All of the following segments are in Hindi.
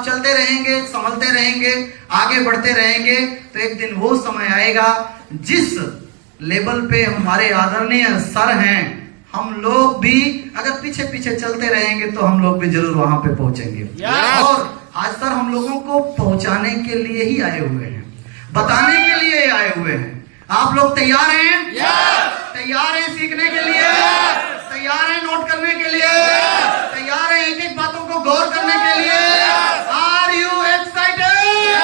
आप चलते रहेंगे, संभलते रहेंगे, आगे बढ़ते रहेंगे, तो एक दिन वो समय आएगा जिस लेवल पे हमारे आदरणीय सर हैं, हम लोग भी अगर पीछे पीछे चलते रहेंगे तो हम लोग भी जरूर वहां पे पहुंचेंगे। और आज सर हम लोगों को पहुंचाने के लिए ही आए हुए हैं, बताने के लिए आए हुए हैं। आप लोग तैयार हैं? तैयार हैं सीखने के लिए? तैयार हैं नोट करने के लिए? तैयार हैं एक एक बातों को गौर करने के लिए? Are you excited?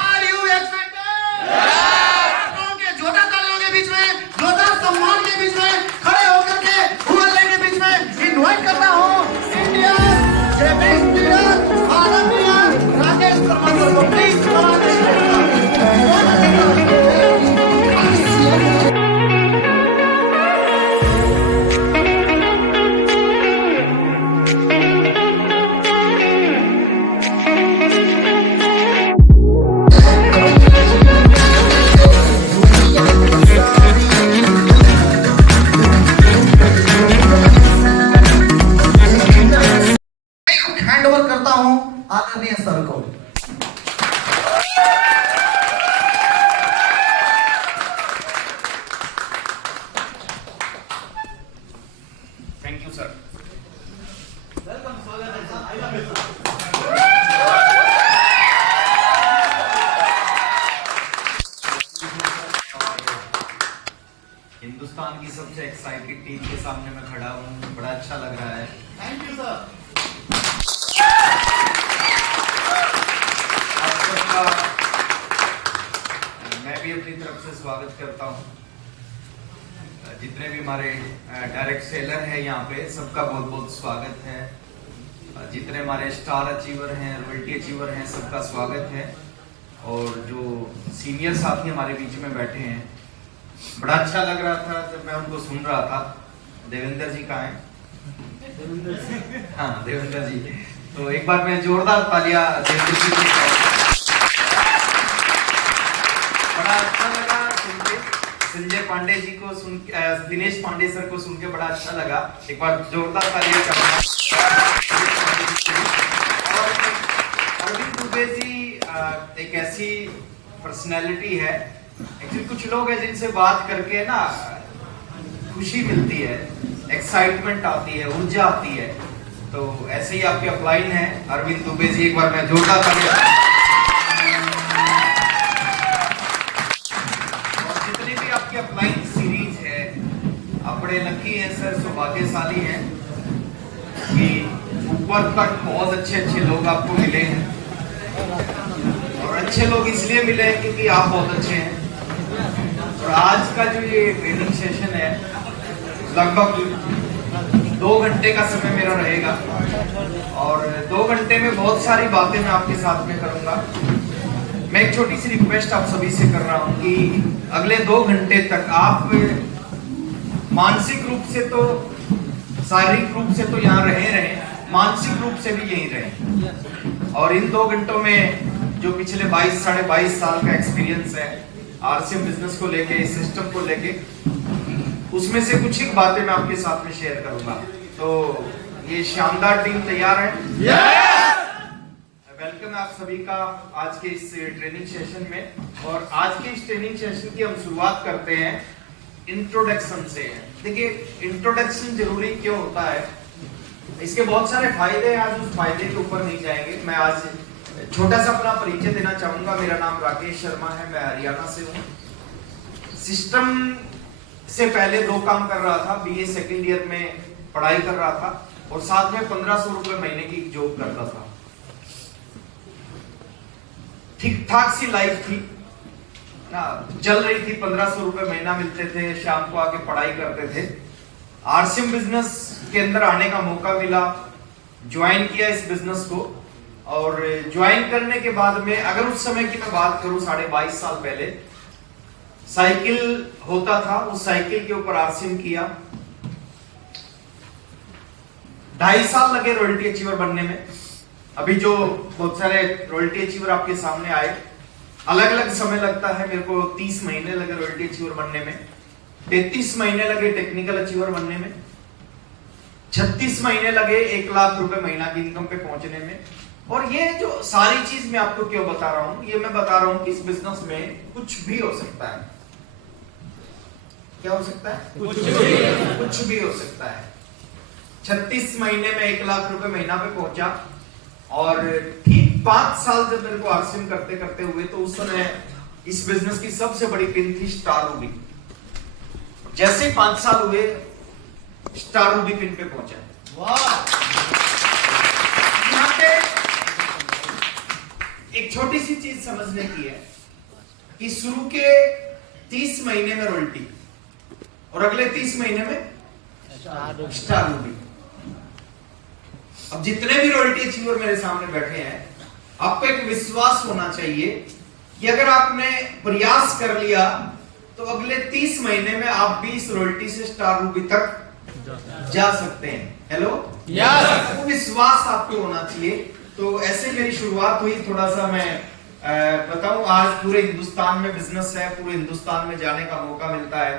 Are you excited? जोरदार तालियों के बीच में, जोरदार सम्मान के बीच में, खड़े होकर के उमरले के बीच में इनवाइट करता हूं इंडिया जेबिस्ट लीडर आदरणीय राकेश शर्मा सर को। प्लीज हैंड ओवर करता हूं आदरणीय सर को। Thank you sir. हिंदुस्तान की सबसे एक्साइटेड टीम के सामने मैं खड़ा हूँ, बड़ा अच्छा लग रहा है। Thank you sir. मैं भी अपनी तरफ से स्वागत करता हूँ। जितने भी हमारे डायरेक्ट सेलर हैं यहाँ पे, सबका बहुत बहुत स्वागत है। जितने हमारे स्टार अचीवर हैं, रॉयल्टी अचीवर हैं, सबका स्वागत है। और जो सीनियर साथी हमारे बीच में बैठे हैं, बड़ा अच्छा लग रहा था जब मैं उनको सुन रहा था। देवेंद्र जी कहाँ हैं? हाँ, देवेंद्र जी। तो एक बार मैं जोरदार तालियां देवेंद्र जी को। बड़ा अच्छा लगा सुन के, संजय पांडे जी को सुन, दिनेश पांडे सर को सुन के बड़ा अच्छा लगा। एक बार जोरदार तालियां करना। और अरविंद दुबे जी एक ऐसी पर्सनैलिटी है, एक्चुअली कुछ लोग हैं जिनसे बात करके ना खुशी मिलती है, एक्साइटमेंट आती है, ऊर्जा आती है। तो ऐसे ही आपके अपलाइन है अरविंद दुबे जी, एक बार मैं जोरदार तालियां। और जितनी भी आपकी अपलाइन सीरीज है, आप बड़े लकी हैं सर, सौभाग्यशाली हैं कि ऊपर तक बहुत अच्छे अच्छे लोग आपको मिले हैं। और अच्छे लोग इसलिए मिले हैं क्योंकि आप बहुत अच्छे हैं। और आज का जो ये ट्रेनिंग सेशन है, लगभग 2 घंटे का समय मेरा रहेगा। और 2 घंटे में बहुत सारी बातें मैं आपके साथ में करूंगा। मैं एक छोटी सी रिक्वेस्ट आप सभी से कर रहा हूं कि अगले 2 घंटे तक आप मानसिक रूप से तो, शारीरिक रूप से तो यहाँ रहे, मानसिक रूप से भी यहीं रहे। और इन 2 घंटों में जो पिछले 22-22.5 साल का एक्सपीरियंस है आरसीएम बिजनेस को लेके, इस सिस्टम को लेके, उसमें से कुछ ही बातें मैं आपके साथ में शेयर करूंगा। तो ये शानदार टीम तैयार है? वेलकम आप सभी का आज के इस ट्रेनिंग सेशन में। और आज के इस ट्रेनिंग सेशन की हम शुरुआत करते हैं इंट्रोडक्शन से। देखिए, इंट्रोडक्शन जरूरी क्यों होता है, इसके बहुत सारे फायदे हैं। आज उस फायदे के ऊपर नहीं जाएंगे। मैं आज छोटा सा अपना परिचय देना चाहूंगा। मेरा नाम राकेश शर्मा है, मैं हरियाणा से हूँ। सिस्टम से पहले 2 काम कर रहा था। बीए सेकंड ईयर में पढ़ाई कर रहा था और साथ में 1500 रुपए महीने की जॉब करता था। ठीक ठाक सी लाइफ थी ना, चल रही थी। 1500 रुपए महीना मिलते थे, शाम को आके पढ़ाई करते थे। आरसीएम बिजनेस के अंदर आने का मौका मिला, ज्वाइन किया इस बिजनेस को। और ज्वाइन करने के बाद में, अगर उस समय की मैं बात करूं, 22.5 साल पहले साइकिल होता था, उस साइकिल के ऊपर आरसीएम किया। 2.5 साल लगे रॉयल्टी अचीवर बनने में। अभी जो बहुत सारे रॉयल्टी अचीवर आपके सामने आए, अलग अलग समय लगता है। मेरे को 30 महीने लगे रॉयल्टी अचीवर बनने में, 33 महीने लगे टेक्निकल अचीवर बनने में, 36 महीने लगे 1 लाख रुपए महीना की इनकम पे पहुंचने में, और ये जो सारी चीज मैं आपको क्यों बता रहा हूं, ये मैं बता रहा हूं कि इस बिजनेस में कुछ भी हो सकता है। क्या हो सकता है? कुछ भी हो सकता है। 36 महीने में 1 लाख रुपए महीना पे पहुंचा, और ठीक 5 साल जब मेरे को आरसीएम करते करते हुए, तो उस समय इस बिजनेस की सबसे बड़ी पिन थी स्टार रूबी। जैसे 5 साल हुए, स्टार रूबी पिन पे पहुंचा। यहाँ पे एक छोटी सी चीज समझने की है कि शुरू के 30 महीने में रॉयल्टी और अगले 30 महीने में स्टार रूबी। अब जितने भी रॉयल्टी अचीवर मेरे सामने बैठे हैं, आपको एक विश्वास होना चाहिए कि अगर आपने प्रयास कर लिया तो अगले 30 महीने में आप भी इस रॉयल्टी से स्टार रूबी तक जा सकते हैं। हेलो, वो विश्वास आपको होना चाहिए। तो ऐसे मेरी शुरुआत हुई। थोड़ा सा मैं बताऊं, आज पूरे हिंदुस्तान में बिजनेस है, पूरे हिंदुस्तान में जाने का मौका मिलता है,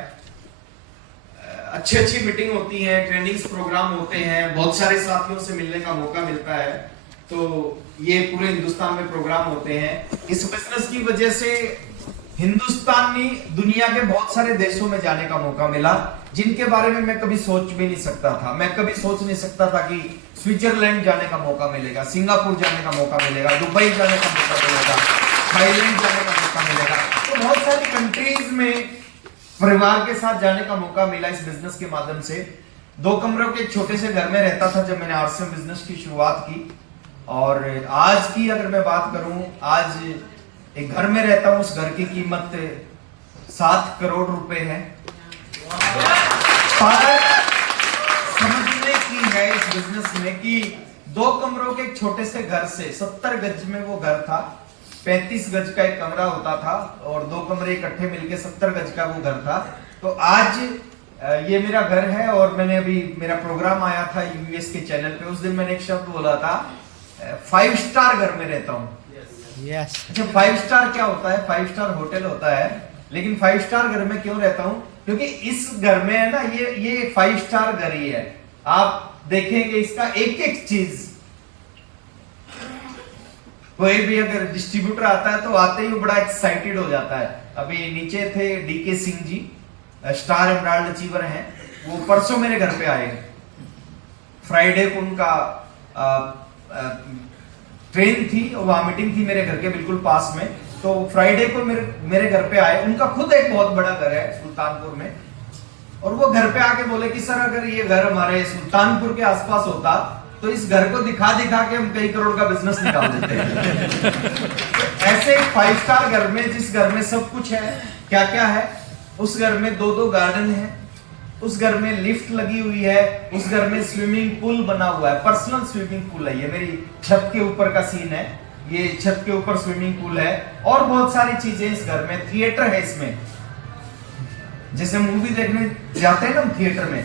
अच्छी अच्छी मीटिंग होती है, ट्रेनिंग्स प्रोग्राम होते हैं, बहुत सारे साथियों से मिलने का मौका मिलता है। तो ये पूरे हिंदुस्तान में प्रोग्राम होते हैं। इस बिजनेस की वजह से हिंदुस्तानी दुनिया के बहुत सारे देशों में जाने का मौका मिला, जिनके बारे में मैं कभी सोच भी नहीं सकता था। मैं कभी सोच नहीं सकता था कि स्विट्जरलैंड जाने का मौका मिलेगा, सिंगापुर जाने का मौका मिलेगा, दुबई जाने का मौका मिलेगा, थाईलैंड जाने का मौका मिलेगा। तो बहुत सारी कंट्रीज में परिवार के साथ जाने का मौका मिला इस बिजनेस के माध्यम से। 2 कमरों के छोटे से घर में रहता था जब मैंने आरसीएम बिजनेस की शुरुआत की। और आज की अगर मैं बात करूं, आज एक घर में रहता हूं, उस घर की कीमत 7 करोड़ रुपए है। समझने की है इस बिजनेस में कि 2 कमरों के एक छोटे से घर से 70 गज में वो घर था, 35 गज का एक कमरा होता था, और 2 कमरे इकट्ठे मिलके 70 गज का वो घर था। तो आज ये मेरा घर है। और मैंने अभी, मेरा प्रोग्राम आया था यूएस के चैनल पे, उस दिन मैंने एक शब्द बोला था, 5 स्टार घर में रहता हूँ। अच्छा, 5 स्टार क्या होता है? 5 स्टार होटल होता है, लेकिन 5 स्टार घर में क्यों रहता हूँ? क्योंकि इस घर में है ना, ये 5 स्टार घर ही है। आप देखेंगे इसका एक एक चीज, कोई भी अगर डिस्ट्रीब्यूटर आता है तो आते ही बड़ा एक्साइटेड हो जाता है। अभी नीचे थे DK Singh ji, star emerald achiever हैं, वो परसों मेरे घर पे आए। फ्राइडे को उनका ट्रेन थी और वहां मीटिंग थी मेरे घर के बिल्कुल पास में। तो फ्राइडे को मेरे घर पे आए। उनका खुद एक बहुत बड़ा घर है सुल्तानपुर में, और वो घर पे आके बोले कि सर, अगर ये घर हमारे सुल्तानपुर के आसपास होता तो इस घर को दिखा दिखा के हम कई करोड़ का बिजनेस निकाल देते हैं। ऐसे 5 स्टार घर में, जिस घर में सब कुछ है, क्या क्या है, उस घर में 2-2 गार्डन है, उस घर में लिफ्ट लगी हुई है, उस घर में स्विमिंग पूल बना हुआ है, पर्सनल स्विमिंग पूल है। ये मेरी छत के ऊपर का सीन है, ये छत के ऊपर स्विमिंग पूल है, और बहुत सारी चीजें इस घर में। थिएटर है इसमें, जैसे मूवी देखने जाते हैं ना हम थिएटर में,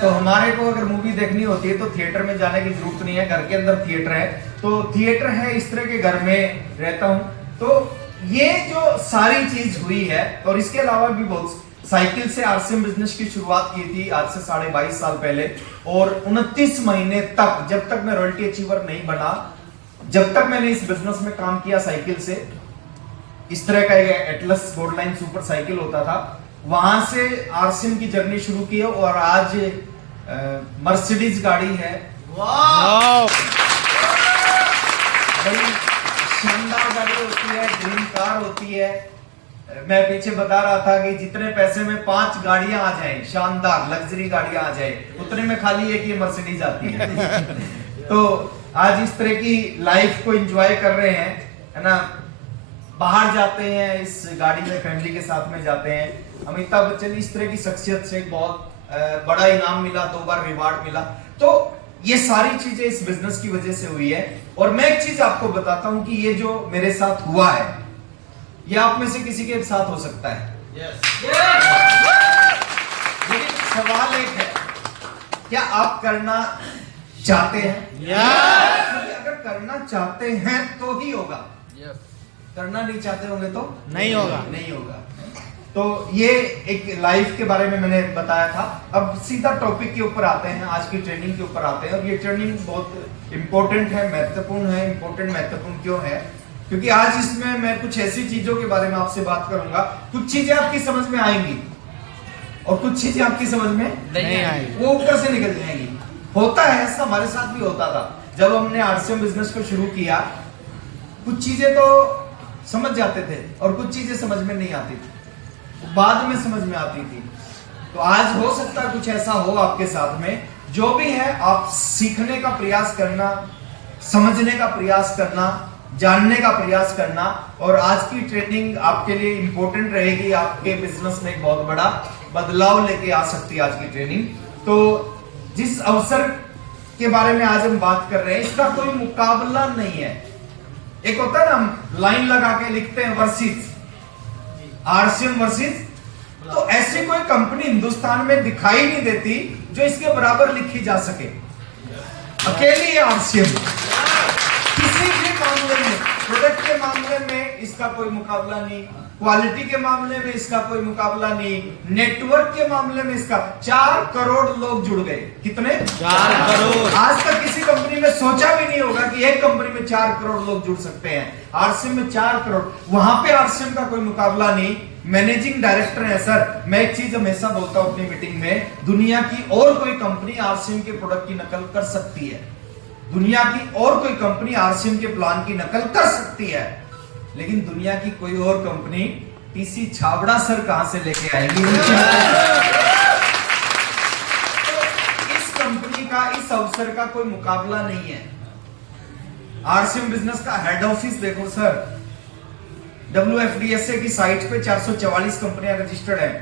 तो हमारे को अगर मूवी देखनी होती है तो थिएटर में जाने की जरूरत नहीं है, घर के अंदर थिएटर है। तो थिएटर है, इस तरह के घर में रहता हूं। तो ये जो सारी चीज हुई है, और इसके अलावा भी बहुत, साइकिल से आरसीएम बिजनेस की शुरुआत की थी आज से 22.5 साल पहले, और 29 महीने तक, जब तक मैं रॉयल्टी अचीवर नहीं बना, जब तक मैंने इस बिजनेस में काम किया साइकिल से, इस तरह का एक एटलस बोर्डलाइन सुपर साइकिल होता था, वहां से आरसीएम की जर्नी शुरू की है। और आज मर्सिडीज गाड़ी है, बड़ी शानदार गाड़ी होती है, ड्रीम कार होती है। मैं पीछे बता रहा था कि जितने पैसे में 5 गाड़ियां आ जाएं, शानदार लग्जरी गाड़ियां आ जाए, उतने में खाली एक ये मर्सिडीज आती है। तो आज इस तरह की लाइफ को एंजॉय कर रहे हैं, है ना। बाहर जाते हैं इस गाड़ी में, फैमिली के साथ में जाते हैं। अमिताभ बच्चन, इस तरह की शख्सियत से बहुत बड़ा इनाम मिला, 2 बार रिवार्ड मिला। तो ये सारी चीजें इस बिजनेस की वजह से हुई है। और मैं एक चीज आपको बताता हूं कि ये जो मेरे साथ हुआ है, ये आप में से किसी के साथ हो सकता है। लेकिन सवाल एक है, क्या आप करना चाहते हैं? अगर करना चाहते हैं तो ही होगा, करना नहीं चाहते होंगे तो नहीं होगा। नहीं होगा। तो ये एक लाइफ के बारे में मैंने बताया था। अब सीधा टॉपिक के ऊपर आते हैं, आज की ट्रेनिंग के ऊपर आते हैं। और ये ट्रेनिंग बहुत इंपॉर्टेंट है, महत्वपूर्ण है। इंपॉर्टेंट महत्वपूर्ण क्यों है? क्योंकि आज इसमें मैं कुछ ऐसी चीजों के बारे में आपसे बात करूंगा। कुछ चीजें आपकी समझ में आएंगी और कुछ चीजें आपकी समझ में नहीं आएंगी, वो ऊपर से निकल जाएंगी। होता है ऐसा, हमारे साथ भी होता था। जब हमने आरसीएम बिजनेस को शुरू किया, कुछ चीजें तो समझ जाते थे और कुछ चीजें समझ में नहीं आती थी, बाद में समझ में आती थी। तो आज हो सकता है कुछ ऐसा हो आपके साथ में। जो भी है, आप सीखने का प्रयास करना, समझने का प्रयास करना, जानने का प्रयास करना। और आज की ट्रेनिंग आपके लिए इंपॉर्टेंट रहेगी। आपके बिजनेस में एक बहुत बड़ा बदलाव लेके आ सकती है आज की ट्रेनिंग। तो जिस अवसर के बारे में आज हम बात कर रहे हैं, इसका कोई मुकाबला नहीं है। एक होता है ना, हम लाइन लगा के लिखते हैं वर्सेस, आरसीएम वर्सेस। तो ऐसी कोई कंपनी हिंदुस्तान में दिखाई नहीं देती जो इसके बराबर लिखी जा सके। अकेली आरसीएम। किसी भी मामले में, प्रोडक्ट के मामले में इसका कोई मुकाबला नहीं, क्वालिटी के मामले में इसका कोई मुकाबला नहीं, नेटवर्क के मामले में इसका। 4 करोड़ लोग जुड़ गए। कितने? 4 करोड़। आज तक किसी कंपनी में सोचा भी नहीं होगा कि एक कंपनी में 4 करोड़ लोग जुड़ सकते हैं। आरसीएम में 4 करोड़, वहां पे आरसीएम का कोई मुकाबला नहीं। मैनेजिंग डायरेक्टर है सर। मैं एक चीज हमेशा बोलता हूं अपनी मीटिंग में, दुनिया की और कोई कंपनी आरसीएम के प्रोडक्ट की नकल कर सकती है। दुनिया की और कोई कंपनी आरसीएम के प्लान की नकल कर सकती है, लेकिन दुनिया की कोई और कंपनी टीसी छाबड़ा सर कहां से लेके आएगी? इस कंपनी का, इस अवसर का कोई मुकाबला नहीं है। आरसीएम बिजनेस का हेड ऑफिस देखो सर, WFDSA की साइट पे 444 कंपनियां रजिस्टर्ड हैं।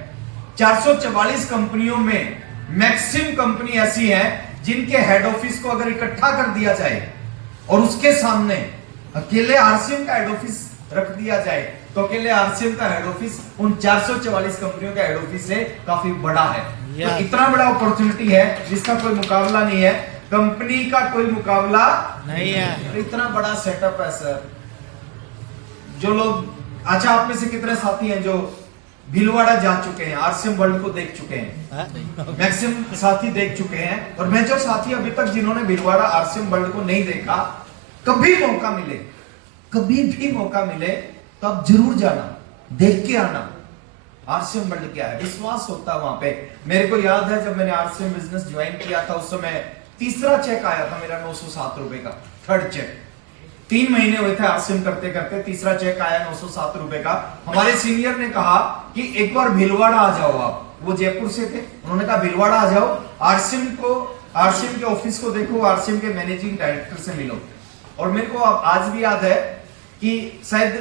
444 कंपनियों में मैक्सिमम कंपनी ऐसी है जिनके हेड ऑफिस को अगर इकट्ठा कर दिया जाए और उसके सामने अकेले आरसीएम का हेड ऑफिस रख दिया जाए, तो अकेले आरसीएम का हेड ऑफिस उन 444 कंपनियों का हेड ऑफिस से काफी बड़ा है। तो इतना बड़ा अपॉर्चुनिटी है जिसका कोई मुकाबला नहीं है। कंपनी का कोई मुकाबला नहीं है। इतना बड़ा सेटअप है सर। जो लोग, अच्छा, आप में से कितने साथी हैं जो भीलवाड़ा जा चुके हैं, आरसीएम वर्ल्ड को देख चुके हैं? मैक्सिमम साथी देख चुके हैं। और मैं जो साथी अभी तक जिन्होंने भीलवाड़ा आरसीएम वर्ल्ड को नहीं देखा, कभी मौका मिले, कभी भी मौका मिले तो आप जरूर जाना, देख के आना आरसीएम वर्ल्ड क्या है। विश्वास होता है वहां पे। मेरे को याद है जब मैंने आरसीएम बिजनेस ज्वाइन किया था, उस समय तीसरा चेक आया था मेरा 907 रुपए का, थर्ड चेक। 3 महीने हुए थे आरसीएम करते करते, तीसरा चेक आया 907 रुपए का। हमारे सीनियर ने कहा कि एक बार भीलवाड़ा आ जाओ आप। वो जयपुर से थे, उन्होंने कहा भीलवाड़ा आ जाओ, आरसीएम के ऑफिस को देखो, आरसीएम के मैनेजिंग डायरेक्टर से मिलो। और मेरे को आज भी याद है कि शायद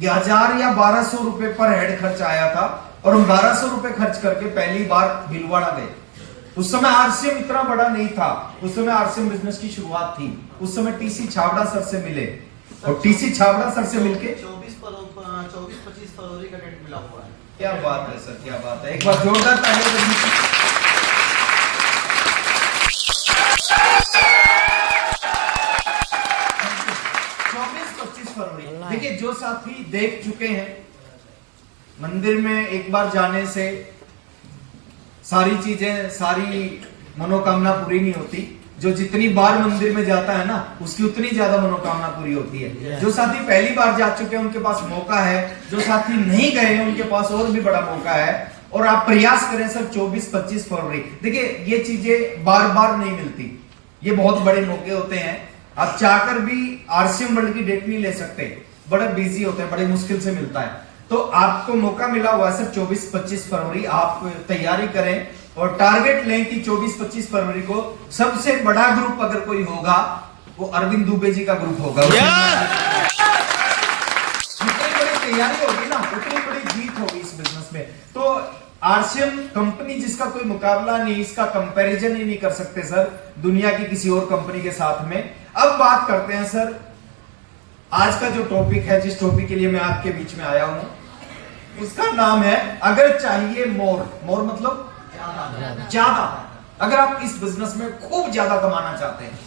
1000 या 1200 रुपए पर हेड खर्च आया था, और हम 1200 रुपए खर्च करके पहली बार भीलवाड़ा गए। उस समय आरसीएम इतना बड़ा नहीं था, उस समय आरसीएम बिजनेस की शुरुआत थी। उस समय टीसी छाबड़ा सर से मिले, और टीसी छाबड़ा सर से मिलके 24-25 फरवरी का डेट मिला हुआ है। क्या बात है सर, क्या बात है। एक बार जोरदार तालियां। 24-25 फरवरी। देखिए, जो साथी देख चुके हैं, मंदिर में एक बार जाने से सारी चीजें, सारी मनोकामना पूरी नहीं होती। जो जितनी बार मंदिर में जाता है ना, उसकी उतनी ज्यादा मनोकामना पूरी होती है। जो साथी पहली बार जा चुके हैं उनके पास मौका है, जो साथी नहीं गए हैं उनके पास और भी बड़ा मौका है। और आप प्रयास करें सर, 24-25 फरवरी। देखिए, ये चीजें बार बार नहीं मिलती, ये बहुत बड़े मौके होते हैं। आप चाहकर भी आरसीएम वर्ल्ड की डेट नहीं ले सकते, बड़े बिजी होते हैं, बड़े मुश्किल से मिलता है। तो आपको मौका मिला हुआ है सर 24-25 फरवरी। आप तैयारी करें और टारगेट लें कि 24-25 फरवरी को सबसे बड़ा ग्रुप अगर कोई होगा, वो अरविंद दुबे जी का ग्रुप होगा। जितनी बड़ी तैयारी होगी ना, उतनी बड़ी जीत होगी इस बिजनेस में। तो आरसीएम कंपनी जिसका कोई मुकाबला नहीं, इसका कंपैरिजन ही नहीं कर सकते सर दुनिया की किसी और कंपनी के साथ में। अब बात करते हैं सर, आज का जो टॉपिक है, जिस टॉपिक के लिए मैं आपके बीच में आया हूं, उसका नाम है अगर चाहिए मोर। मोर मतलब ज्यादा। अगर आप इस बिजनेस में खूब ज्यादा कमाना चाहते हैं,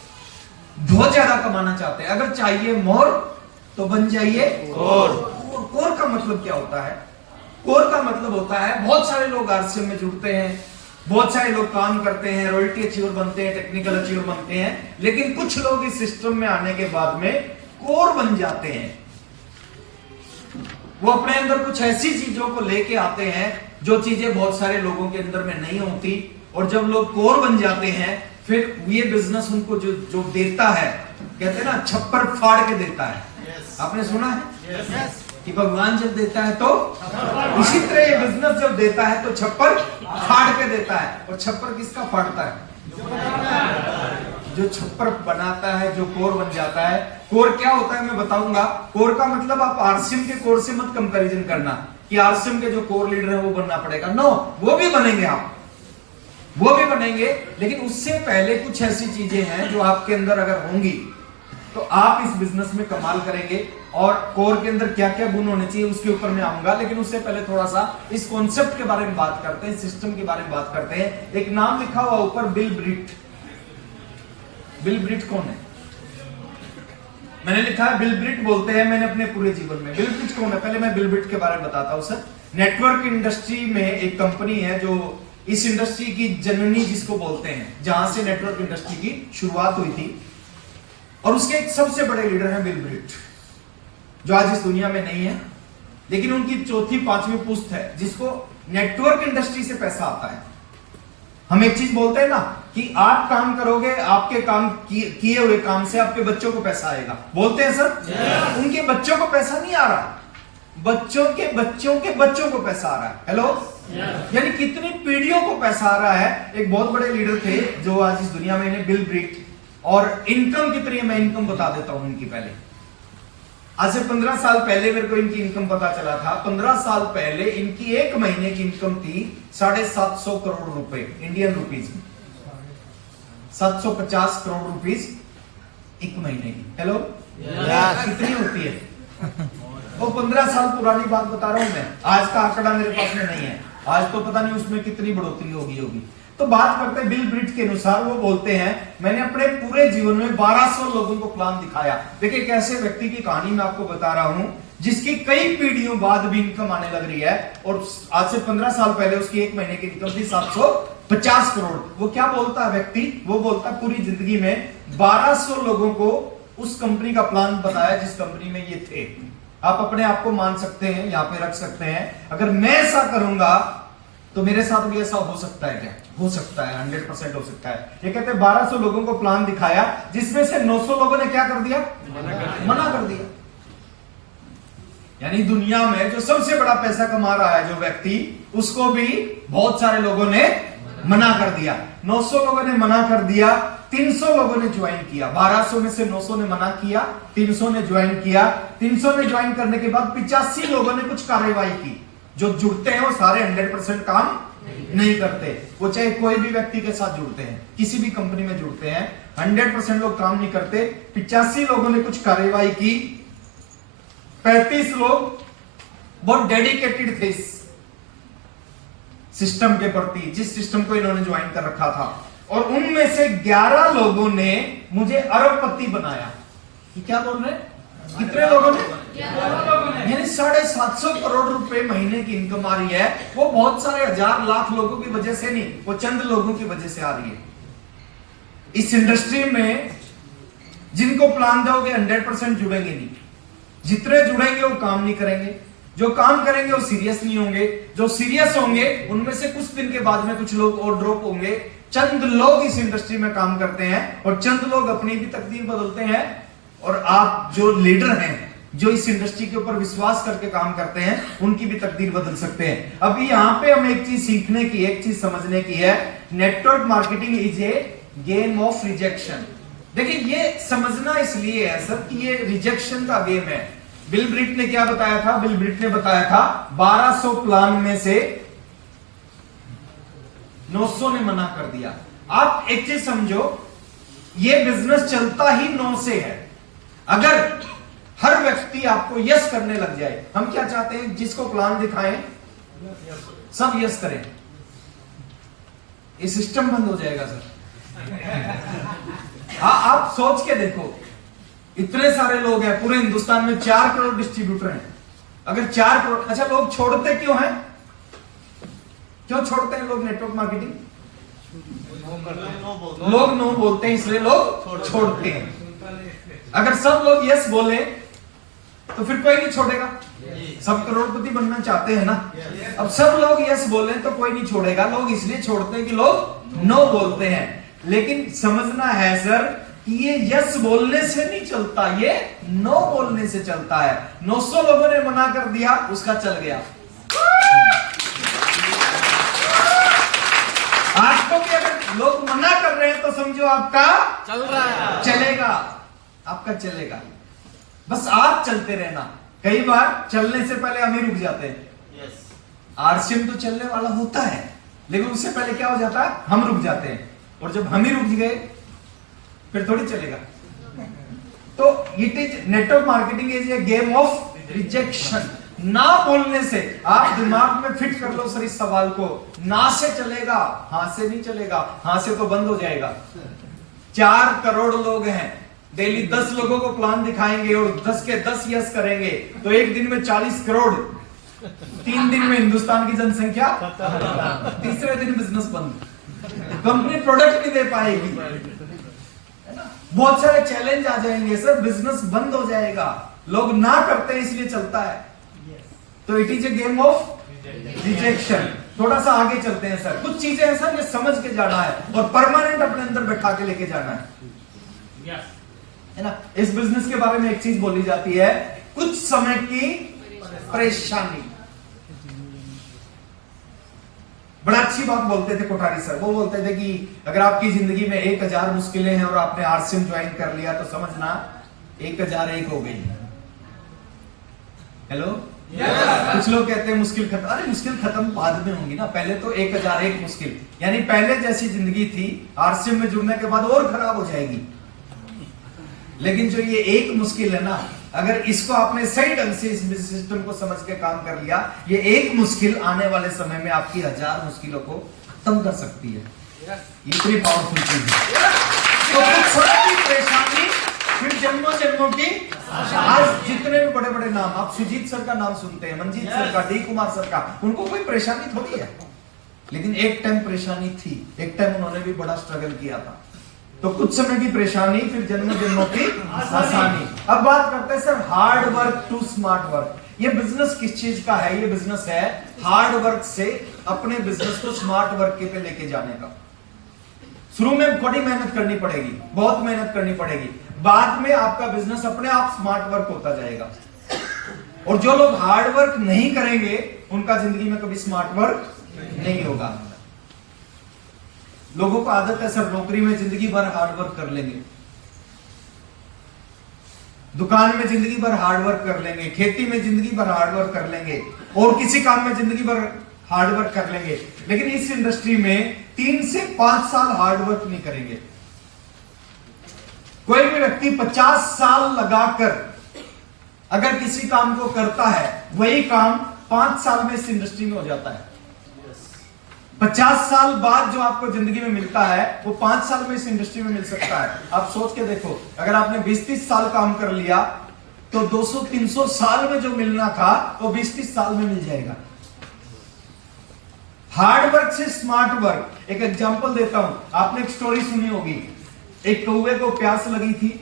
बहुत ज्यादा कमाना चाहते हैं, अगर चाहिए मोर तो बन जाइए कोर। कोर का मतलब क्या होता है? कोर का मतलब होता है बहुत सारे लोग आरसीएम में जुड़ते हैं, बहुत सारे लोग काम करते हैं, रॉयल्टी अचीवर बनते हैं, टेक्निकल अचीवर बनते हैं, लेकिन कुछ लोग इस सिस्टम में आने के बाद में कोर बन जाते हैं। वो अपने अंदर कुछ ऐसी चीजों को लेके आते हैं जो चीजें बहुत सारे लोगों के अंदर में नहीं होती, और जब लोग कोर बन जाते हैं फिर ये बिजनेस उनको जो देता है, कहते हैं ना छप्पर फाड़ के देता है। आपने सुना है कि भगवान जब देता है तो इसी तरह ये बिजनेस जब देता है तो छप्पर फाड़ के देता है। और छप्पर किसका फाड़ता है? जो छप्पर बनाता है, जो कोर बन जाता है। कोर क्या होता है मैं बताऊंगा। कोर का मतलब आप आरसीएम के कोर से मत कंपैरिजन करना कि आरसीएम के जो कोर लीडर है वो बनना पड़ेगा। नो, वो भी बनेंगे आप, वो भी बनेंगे, लेकिन उससे पहले कुछ ऐसी चीजें हैं जो आपके अंदर अगर होंगी तो आप इस बिजनेस में कमाल करेंगे। और कोर के अंदर क्या क्या गुण होने चाहिए उसके ऊपर मैं आऊंगा, लेकिन उससे पहले थोड़ा सा इस कॉन्सेप्ट के बारे में बात करते हैं, सिस्टम के बारे में बात करते हैं। एक नाम लिखा हुआ ऊपर, बिल ब्रिट। बिल ब्रिट कौन है? मैंने लिखा है बिल ब्रिट बोलते हैं मैंने अपने पूरे जीवन में। बिल ब्रिट कौन है? पहले मैं बिल ब्रिट के बारे में बताता हूं सर। नेटवर्क इंडस्ट्री में एक कंपनी है जो इस इंडस्ट्री की जननी जिसको बोलते हैं, जहां से नेटवर्क इंडस्ट्री की शुरुआत हुई थी, और उसके एक सबसे बड़े लीडर हैं बिल ब्रिट, जो आज इस दुनिया में नहीं है, लेकिन उनकी चौथी पांचवी पुश्त है जिसको नेटवर्क इंडस्ट्री से पैसा आता है। हम एक चीज बोलते हैं ना कि आप काम करोगे, आपके काम किए हुए काम से आपके बच्चों को पैसा आएगा, बोलते हैं सर। उनके बच्चों को पैसा नहीं आ रहा, बच्चों के बच्चों के बच्चों को पैसा आ रहा है। हेलो, यानी कितनी पीढ़ियों को पैसा आ रहा है। एक बहुत बड़े लीडर थे जो आज इस दुनिया में नहीं, बिल ब्रिट। और इनकम कितनी है मैं इनकम बता देता हूं इनकी। पहले आज से 15 साल पहले मेरे को इनकी इनकम पता चला था। 15 साल पहले इनकी एक महीने की इनकम थी 750 करोड़ रुपए इंडियन रुपीज में, 750 करोड़ रुपीज एक महीने की। हेलो, कितनी होती है? वो 15 साल पुरानी बात बता रहा हूं मैं, आज का आंकड़ा मेरे पास में नहीं है, आज तो पता नहीं उसमें कितनी बढ़ोतरी होगी। तो बात करते हैं बिल ब्रिट के अनुसार। वो बोलते हैं मैंने अपने पूरे जीवन में 1200 लोगों को प्लान दिखाया। देखिए कैसे व्यक्ति की कहानी मैं आपको बता रहा हूं जिसकी कई पीढ़ियों बाद भी इनकम आने लग रही है, और आज से 15 साल पहले उसकी एक महीने की इनकम थी 750 करोड़। वो क्या बोलता है व्यक्ति? वो बोलता है पूरी जिंदगी में 1200 लोगों को उस कंपनी का प्लान बताया जिस कंपनी में ये थे। आप अपने आप को मान सकते हैं, यहां पे रख सकते हैं। अगर मैं ऐसा करूंगा तो मेरे साथ भी ऐसा हो सकता है क्या? हो सकता है, 100% हो सकता है। ये कहते हैं 1200 लोगों को प्लान दिखाया जिसमें से 900 लोगों ने क्या कर दिया? मना कर दिया। यानी दुनिया में जो सबसे बड़ा पैसा कमा रहा है जो व्यक्ति, उसको भी बहुत सारे लोगों ने मना कर दिया। 900 लोगों ने मना कर दिया, 300 लोगों ने ज्वाइन किया। 1200 में से 900 ने मना किया, 300 ने ज्वाइन किया। 300 ने ज्वाइन करने के बाद 85 लोगों ने कुछ कार्रवाई की। जो जुड़ते हैं वो सारे 100% काम नहीं करते। वो चाहे कोई भी व्यक्ति के साथ जुड़ते हैं, किसी भी कंपनी में जुड़ते हैं, 100% लोग काम नहीं करते। 85 लोगों ने कुछ कार्रवाई की। 35 लोग बहुत डेडिकेटेड थे इस सिस्टम के प्रति, जिस सिस्टम को इन्होंने ज्वाइन कर रखा था। और उनमें से 11 लोगों ने मुझे अरबपति बनाया। क्या बोल रहे हैं? कितने लोगों ने? यानी 750 करोड़ रुपए महीने की इनकम आ रही है। वो बहुत सारे हजार लाख लोगों की वजह से नहीं, वो चंद लोगों की वजह से आ रही है। इस इंडस्ट्री में जिनको प्लान दोगे 100% जुड़ेंगे नहीं। जितने जुड़ेंगे वो काम नहीं करेंगे, जो काम करेंगे वो सीरियस नहीं होंगे, जो सीरियस होंगे उनमें से कुछ दिन के बाद में कुछ लोग और ड्रॉप होंगे। चंद लोग इस इंडस्ट्री में काम करते हैं और चंद लोग अपनी भी तकदीर बदलते हैं। और आप जो लीडर हैं, जो इस इंडस्ट्री के ऊपर विश्वास करके काम करते हैं, उनकी भी तकदीर बदल सकते हैं। अभी यहां पे हमें एक चीज सीखने की, एक चीज समझने की है। Network marketing is a game of rejection. देखिए ये समझना इसलिए है सर कि ये रिजेक्शन का गेम है। बिल ब्रिट ने क्या बताया था? बिल ब्रिट ने बताया था 1200 प्लान में से 900 ने मना कर दिया। आप एक चीज समझो, ये बिजनेस चलता ही 9 से है। अगर हर व्यक्ति आपको यस करने लग जाए, हम क्या चाहते हैं? जिसको प्लान दिखाएं सब यस करें, ये सिस्टम बंद हो जाएगा सर। आप सोच के देखो, इतने सारे लोग हैं पूरे हिंदुस्तान में, 4 करोड़ डिस्ट्रीब्यूटर हैं। अगर 4 करोड़, अच्छा लोग छोड़ते क्यों हैं? क्यों छोड़ते हैं लोग नेटवर्क मार्केटिंग? लोग नो बोलते हैं इसलिए लोग छोड़ते हैं। अगर सब लोग यस बोले तो फिर कोई नहीं छोड़ेगा। सब करोड़पति बनना चाहते हैं ना। अब सब लोग यस बोले तो कोई नहीं छोड़ेगा। लोग इसलिए छोड़ते हैं कि लोग नो बोलते हैं। लेकिन समझना है सर कि ये यस बोलने से नहीं चलता, ये नो बोलने से चलता है। 900 लोगों ने मना कर दिया, उसका चल गया। आपको भी अगर लोग मना कर रहे हैं तो समझो आपका चल रहा है, चलेगा, आपका चलेगा। बस आप चलते रहना। कई बार चलने से पहले हम ही रुक जाते हैं। आरसीएम तो चलने वाला होता है, लेकिन उससे पहले क्या हो जाता है, हम रुक जाते हैं। और जब हम ही रुक गए फिर थोड़ी चलेगा। तो it is network marketing is a game of rejection. ना बोलने से आप दिमाग में फिट कर लो सर इस सवाल को, ना से चलेगा, हां से नहीं चलेगा। हां से तो बंद हो जाएगा। 4 करोड़ लोग हैं, डेली 10 लोगों को प्लान दिखाएंगे और 10 के 10 यस करेंगे तो एक दिन में 40 करोड़। 3 दिन में हिंदुस्तान की जनसंख्या, तीसरे दिन बिजनेस बंद, कंपनी प्रोडक्ट नहीं दे पाएगी, है ना। बहुत सारे चैलेंज आ जाएंगे सर, बिजनेस बंद हो जाएगा। लोग ना करते हैं इसलिए चलता है। तो it is a game of rejection. थोड़ा सा आगे चलते हैं सर। कुछ चीजें हैं सर ये समझ के जाना है और परमानेंट अपने अंदर बैठा के लेके जाना है ना। इस बिजनेस के बारे में एक चीज बोली जाती है, कुछ समय की परेशानी। बड़ा अच्छी बात बोलते थे कोठारी सर। वो बोलते थे कि अगर आपकी जिंदगी में 1000 मुश्किलें हैं और आपने आरसीएम ज्वाइन कर लिया तो समझना 1001 हो गई। हेलो, कुछ लोग कहते हैं मुश्किल खत्म। अरे मुश्किल खत्म बाद में होंगी ना, पहले तो 1001 मुश्किल, यानी पहले जैसी जिंदगी थी आरसीएम में जुड़ने के बाद और खराब हो जाएगी। लेकिन जो ये एक मुश्किल है ना, अगर इसको आपने सही ढंग से इस सिस्टम को समझ के काम कर लिया, ये एक मुश्किल आने वाले समय में आपकी 1000 मुश्किलों को खत्म कर सकती है। ये इतनी पावरफुल चीज है। तो कुछ समय की परेशानी फिर जन्मों जन्मों की। आज जितने भी बड़े बड़े नाम, आप सुजीत सर का नाम सुनते हैं, मंजीत सर का, डी कुमार सर का, उनको कोई परेशानी थोड़ी है, लेकिन एक टाइम परेशानी थी, एक टाइम उन्होंने भी बड़ा स्ट्रगल किया था। तो कुछ समय की परेशानी फिर जन्मों जन्मों की आसानी। अब बात करते हैं sir hard work to smart work. ये बिजनेस किस चीज का है? ये बिजनेस है हार्ड वर्क से अपने बिजनेस को स्मार्ट वर्क के पे लेके जाने का। शुरू में बड़ी मेहनत करनी पड़ेगी, बहुत मेहनत करनी पड़ेगी, बाद में आपका बिजनेस अपने आप स्मार्ट वर्क होता जाएगा। और जो लोग हार्ड वर्क नहीं करेंगे उनका जिंदगी में कभी स्मार्ट वर्क नहीं होगा। लोगों को आदत है सर नौकरी में जिंदगी भर हार्ड वर्क कर लेंगे, दुकान में जिंदगी भर हार्ड वर्क कर लेंगे, खेती में जिंदगी भर हार्ड वर्क कर लेंगे, और किसी काम में जिंदगी भर हार्ड वर्क कर लेंगे, लेकिन इस इंडस्ट्री में 3 से 5 साल हार्ड वर्क नहीं करेंगे। कोई भी व्यक्ति 50 साल लगाकर अगर किसी काम को करता है, वही काम 5 साल में इस इंडस्ट्री में हो जाता है। 50 साल बाद जो आपको जिंदगी में मिलता है वो 5 साल में इस इंडस्ट्री में मिल सकता है। आप सोच के देखो, अगर आपने 20-30 साल काम कर लिया तो 200-300 साल में जो मिलना था वो 20-30 साल में मिल जाएगा। हार्ड वर्क से स्मार्ट वर्क। एक एग्जांपल देता हूं, आपने एक स्टोरी सुनी होगी। एक कौवे को प्यास लगी थी,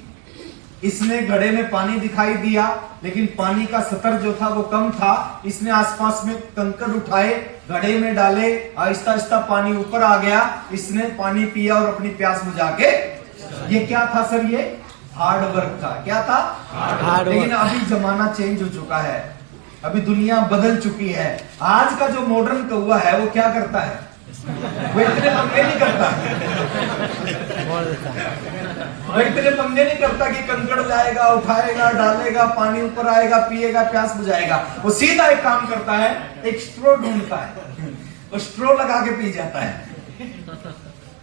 इसने घड़े में पानी दिखाई दिया, लेकिन पानी का स्तर जो था वो कम था। इसने आसपास में कंकड़ उठाए, घड़े में डाले, आहिस्ता आहिस्ता पानी ऊपर आ गया। इसने पानी पिया और अपनी प्यास बुझा के, ये क्या था सर? ये हार्ड वर्क था। क्या था? Hard work. लेकिन अभी जमाना चेंज हो चुका है, अभी दुनिया बदल चुकी है। आज का जो मॉडर्न कौवा है वो क्या करता है? वो इतने पंगे नहीं करता, वो इतने पंगे नहीं करता कि कंकड़ लाएगा, उठाएगा, डालेगा, पानी ऊपर आएगा, पिएगा, प्यास बुझाएगा। वो सीधा एक काम करता है, एक स्ट्रो ढूंढता है, वो स्ट्रो लगा के पी जाता है।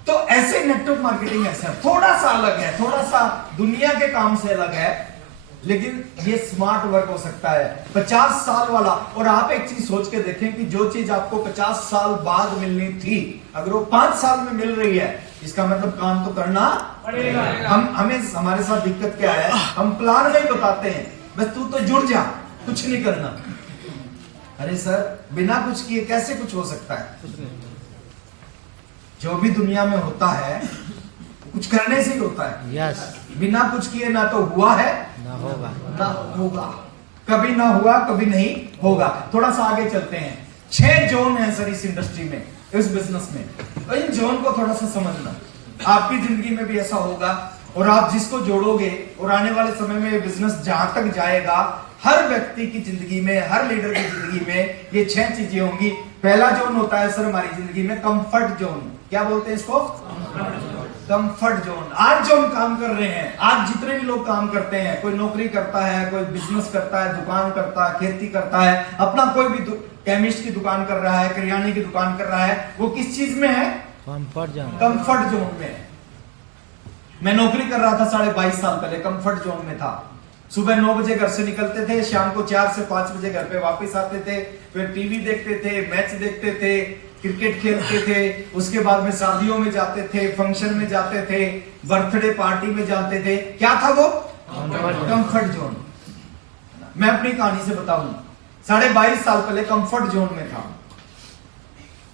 तो ऐसे नेटवर्क मार्केटिंग है सर, थोड़ा सा अलग है, थोड़ा सा दुनिया के काम से अलग है, लेकिन ये स्मार्ट वर्क हो सकता है। 50 साल वाला, और आप एक चीज सोच के देखें कि जो चीज आपको 50 साल बाद मिलनी थी, अगर वो 5 साल में मिल रही है, इसका मतलब काम तो करना पड़ेगा। हमें हमारे साथ दिक्कत क्या है, हम प्लान नहीं बताते हैं, बस तू तो जुड़ जा, कुछ नहीं करना। अरे सर, बिना कुछ किए कैसे कुछ हो सकता है? जो भी दुनिया में होता है कुछ करने से ही होता है। यस, बिना कुछ किए ना तो हुआ है ना होगा। ना होगा, कभी ना हुआ कभी नहीं होगा। थोड़ा सा आगे चलते हैं। 6 जोन है सर इस इंडस्ट्री में, इस बिजनेस में। तो इन जोन को थोड़ा सा समझना, आपकी जिंदगी में भी ऐसा होगा और आप जिसको जोड़ोगे और आने वाले समय में बिजनेस जहां तक जाएगा, हर व्यक्ति की जिंदगी में, हर लीडर की जिंदगी में ये 6 चीजें होंगी। पहला जोन होता है सर हमारी जिंदगी में कंफर्ट जोन। क्या बोलते हैं इसको? Comfort zone. आज जो हम काम कर रहे हैं, आज जितने भी लोग काम करते हैं, कोई नौकरी करता है, कोई बिजनेस करता है, दुकान करता है, खेती करता है, अपना कोई भी केमिस्ट की दुकान कर रहा है, किराने की दुकान कर रहा है, वो किस चीज में है? Comfort zone. कंफर्ट जोन में है। मैं नौकरी कर रहा था 22.5 साल पहले, कंफर्ट जोन में था। सुबह 9 बजे घर से निकलते थे, शाम को 4 से 5 बजे घर पे वापस आते थे, फिर टीवी देखते थे, मैच देखते थे, क्रिकेट खेलते थे, उसके बाद में शादियों में जाते थे, फंक्शन में जाते थे, बर्थडे पार्टी में जाते थे। क्या था वो? Comfort zone. मैं अपनी कहानी से बताऊं, 22.5 साल पहले कंफर्ट जोन में था।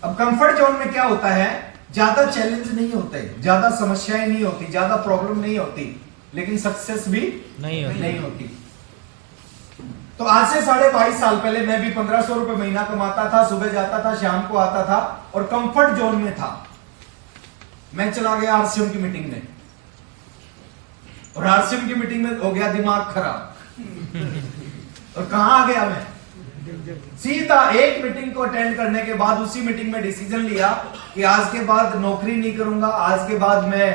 अब कंफर्ट जोन में क्या होता है? ज्यादा चैलेंज नहीं होते, ज्यादा समस्याएं नहीं होती, ज्यादा प्रॉब्लम नहीं होती, लेकिन सक्सेस भी नहीं होती। तो आज से 22.5 साल पहले मैं भी 1500 रुपए महीना कमाता था, सुबह जाता था, शाम को आता था और कंफर्ट जोन में था। मैं चला गया आरसीएम की मीटिंग में और आरसीएम की मीटिंग में हो गया दिमाग खराब। और कहां आ गया मैं? सीधा एक मीटिंग को अटेंड करने के बाद उसी मीटिंग में डिसीजन लिया कि आज के बाद नौकरी नहीं करूंगा, आज के बाद मैं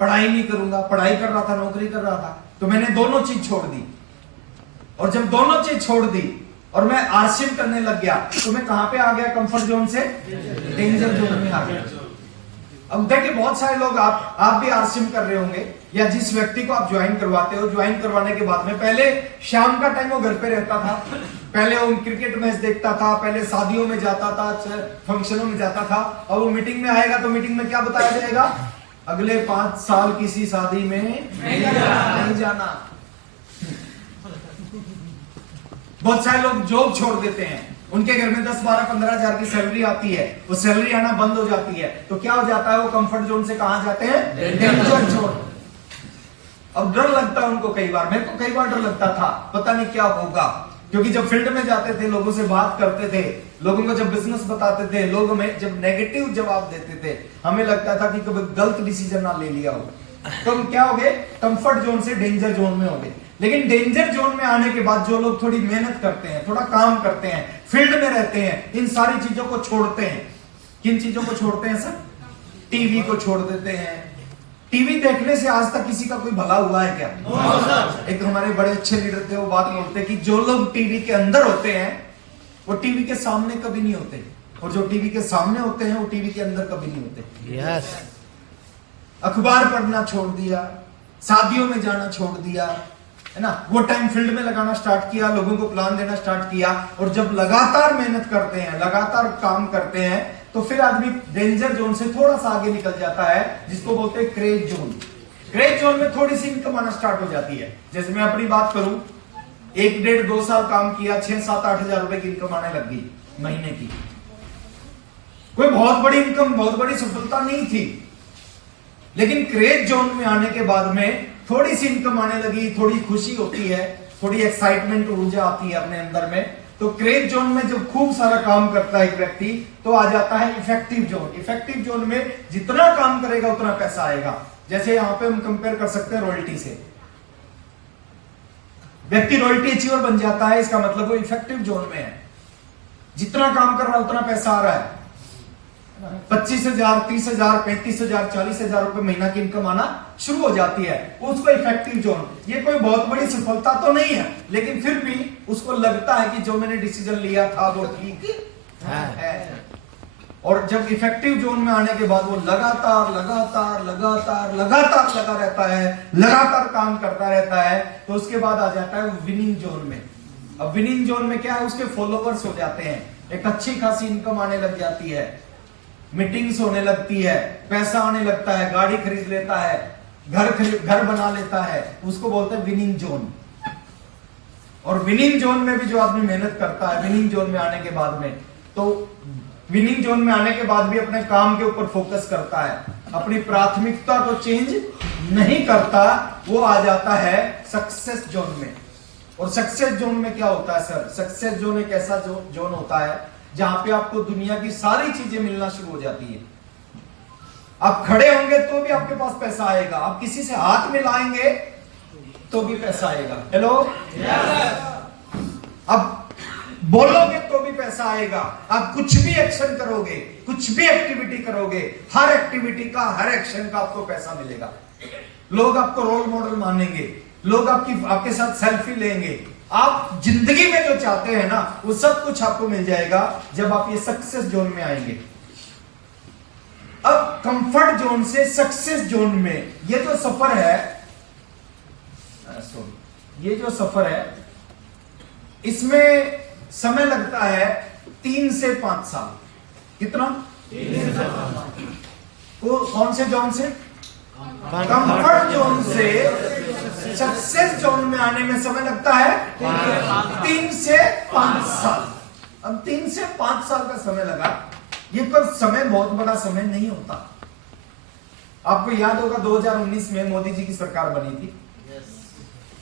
पढ़ाई नहीं करूंगा। पढ़ाई कर रहा था, नौकरी कर रहा था, तो मैंने दोनों चीज छोड़ दी। और जब दोनों चीज छोड़ दी और मैं आरसीएम करने लग गया, तो मैं कहां पे आ गया? कंफर्ट जोन से डेंजर जोन में आ गया। अब देखिए, बहुत सारे लोग, आप भी आरसीएम कर रहे होंगे, या जिस व्यक्ति को आप ज्वाइन करवाते हो, ज्वाइन करवाने के बाद में पहले शाम का टाइम वो घर पे रहता था, पहले वो क्रिकेट मैच देखता था, पहले शादियों में जाता था, फंक्शनों में जाता था, और वो मीटिंग में आएगा तो मीटिंग में क्या बताया जाएगा? अगले 5 साल किसी शादी में नहीं जाना। बहुत सारे लोग जॉब छोड़ देते हैं, उनके घर में 10, 12, 15 हजार की सैलरी आती है, वो सैलरी आना बंद हो जाती है, तो क्या हो जाता है? वो कंफर्ट जोन से कहां जाते हैं? Danger zone. अब डर लगता है उनको, कई बार, मेरे को कई बार डर लगता था, पता नहीं क्या होगा, क्योंकि जब फील्ड में जाते थे, लोगों से बात करते थे, लोगों को जब बिजनेस बताते थे, लोग हमें जब नेगेटिव जवाब देते थे, हमें लगता था कि कभी गलत डिसीजन ना ले लिया हो। तो हम क्या हो गए? कंफर्ट जोन से डेंजर जोन में हो गए। लेकिन डेंजर जोन में आने के बाद जो लोग थोड़ी मेहनत करते हैं, थोड़ा काम करते हैं, फील्ड में रहते हैं, इन सारी चीजों को छोड़ते हैं। किन चीजों को छोड़ते हैं सर? टीवी को छोड़ देते हैं। टीवी देखने से आज तक किसी का कोई भला हुआ है क्या? एक हमारे बड़े अच्छे लीडर थे, वो बात बोलते कि जो लोग टीवी के अंदर होते हैं वो टीवी के सामने कभी नहीं होते, और जो टीवी के सामने होते हैं वो टीवी के अंदर कभी नहीं होते। यस। अखबार पढ़ना छोड़ दिया, शादियों में जाना छोड़ दिया, है ना, वो टाइम फील्ड में लगाना स्टार्ट किया, लोगों को प्लान देना स्टार्ट किया, और जब लगातार मेहनत करते हैं, लगातार काम करते हैं, तो फिर आदमी डेंजर जोन से थोड़ा सा आगे निकल जाता है, जिसको बोलते हैं क्रेज जोन। क्रेज जोन में थोड़ी सी इनकम आना स्टार्ट हो जाती है। जैसे मैं अपनी बात करूं, 1, 1.5, 2 साल काम किया, 6, 7, 8 हजार रुपए की इनकम आने लग गई महीने की। कोई बहुत बड़ी इनकम, बहुत बड़ी सफलता नहीं थी, लेकिन क्रेज जोन में आने के बाद में थोड़ी सी इनकम आने लगी, थोड़ी खुशी होती है, थोड़ी एक्साइटमेंट, ऊर्जा आती है अपने अंदर में। तो क्रेज जोन में जब खूब सारा काम करता है एक व्यक्ति, तो आ जाता है इफेक्टिव जोन। इफेक्टिव जोन में जितना काम करेगा उतना पैसा आएगा। जैसे यहां पे हम कंपेयर कर सकते हैं रॉयल्टी से। व्यक्ति रॉयल्टी अचीवर बन जाता है, इसका मतलब वो इफेक्टिव जोन में है। जितना काम कर रहा है उतना पैसा आ रहा है। 25,000, 30,000, 35,000, 40,000 रुपए महीना की इनकम आना शुरू हो जाती है, उसको इफेक्टिव जोन। ये कोई बहुत बड़ी सफलता तो नहीं है, लेकिन फिर भी उसको लगता है कि जो मैंने डिसीजन लिया था वो ठीक है। और जब इफेक्टिव जोन में आने के बाद वो लगातार लगातार लगातार लगातार लगा रहता है, लगातार काम करता रहता है, तो उसके बाद आ जाता है विनिंग जोन में। अब विनिंग जोन में क्या है? उसके फॉलोवर्स हो जाते हैं, एक अच्छी खासी इनकम आने लग जाती है, मीटिंग्स होने लगती है, पैसा आने लगता है, गाड़ी खरीद लेता है, घर बना लेता है, उसको बोलते हैं विनिंग जोन। और विनिंग जोन में भी जो आदमी मेहनत करता है, विनिंग जोन में आने के बाद में, तो विनिंग जोन में आने के बाद भी अपने काम के ऊपर फोकस करता है, अपनी प्राथमिकता को चेंज नहीं करता, वो आ जाता है सक्सेस जोन में। और सक्सेस जोन में क्या होता है सर? सक्सेस जोन एक ऐसा जोन होता है जहां पे आपको दुनिया की सारी चीजें मिलना शुरू हो जाती है। आप खड़े होंगे तो भी आपके पास पैसा आएगा, आप किसी से हाथ मिलाएंगे तो भी पैसा आएगा। हेलो, अब बोलोगे तो भी पैसा आएगा, आप कुछ भी एक्शन करोगे, कुछ भी एक्टिविटी करोगे, हर एक्टिविटी का, हर एक्शन का आपको पैसा मिलेगा। लोग आपको रोल मॉडल मानेंगे, लोग आपके साथ सेल्फी लेंगे, आप जिंदगी में जो चाहते हैं ना वो सब कुछ आपको मिल जाएगा जब आप ये सक्सेस जोन में आएंगे। अब कंफर्ट जोन से सक्सेस जोन में ये जो सफर है, ये जो सफर है, इसमें समय लगता है 3 से 5 साल। कितना? 3 से 5 साल। कौन से जोन से? कंफर्ट जोन से सक्सेस जोन में आने में समय लगता है 3 से 5 साल। अब 3 से 5 साल का समय लगा, ये पर समय बहुत बड़ा समय नहीं होता। आपको याद होगा 2019 में मोदी जी की सरकार बनी थी,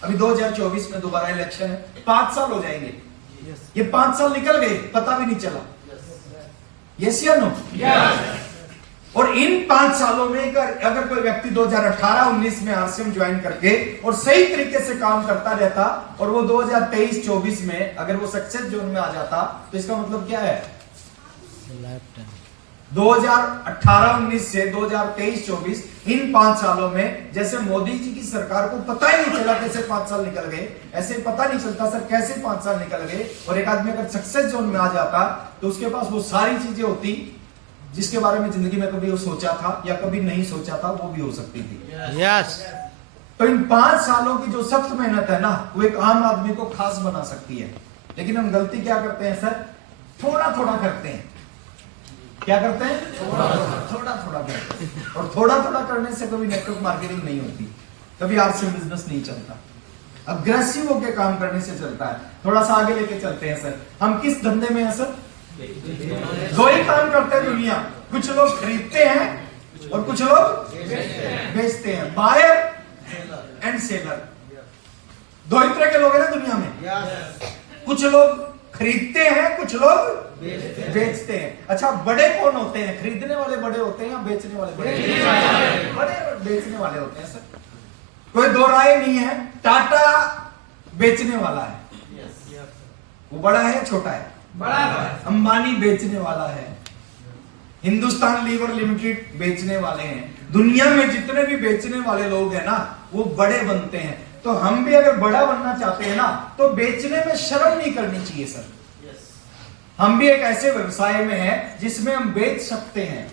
अभी 2024 में दोबारा इलेक्शन है, 5 साल हो जाएंगे। ये 5 साल निकल गए, पता भी नहीं चला। यस या नो? और इन 5 सालों में अगर कोई व्यक्ति 2018-19 में आरसीएम ज्वाइन करके और सही तरीके से काम करता रहता और वो 2023-24 में अगर वो सक्सेस जोन में आ जाता, तो इसका मतलब क्या है? 2018-19 से 2023-24 इन 5 सालों में जैसे मोदी जी की सरकार को पता ही नहीं चला कैसे 5 साल निकल गए, ऐसे पता नहीं चलता सर कैसे 5 साल निकल गए। और एक आदमी अगर सक्सेस जोन में आ जाता तो उसके पास वो सारी चीजें होती जिसके बारे में जिंदगी में कभी वो सोचा था या कभी नहीं सोचा था, वो भी हो सकती थी। यस। तो इन 5 सालों की जो सख्त मेहनत है ना, वो एक आम आदमी को खास बना सकती है। लेकिन हम गलती क्या करते हैं सर? थोड़ा थोड़ा करते हैं। क्या करते हैं? थोड़ा थोड़ा करते हैं। और थोड़ा थोड़ा करने से कभी नेटवर्क मार्केटिंग नहीं होती, कभी आरसीएम बिजनेस नहीं चलता। अग्रेसिव होकर काम करने से चलता है। थोड़ा सा आगे लेके चलते हैं सर। हम किस धंधे में हैं सर? 2 ही काम करते हैं दुनिया। कुछ लोग खरीदते हैं और कुछ लोग बेचते हैं। बायर एंड सेलर, 2 ही तरह के लोग हैं ना दुनिया में। कुछ लोग खरीदते हैं, कुछ लोग बेचते हैं। अच्छा, बड़े कौन होते हैं? खरीदने वाले बड़े होते हैं या बेचने वाले बड़े? बड़े बेचने वाले होते हैं सर, कोई दो राय नहीं है। टाटा बेचने वाला है, वो बड़ा है छोटा है? बड़ा है। अंबानी बेचने वाला है, हिंदुस्तान लीवर लिमिटेड बेचने वाले हैं। दुनिया में जितने भी बेचने वाले लोग हैं ना, वो बड़े बनते हैं। तो हम भी अगर बड़ा बनना चाहते हैं ना, तो बेचने में शर्म नहीं करनी चाहिए सर। हम भी एक ऐसे व्यवसाय में हैं जिसमें हम बेच सकते हैं।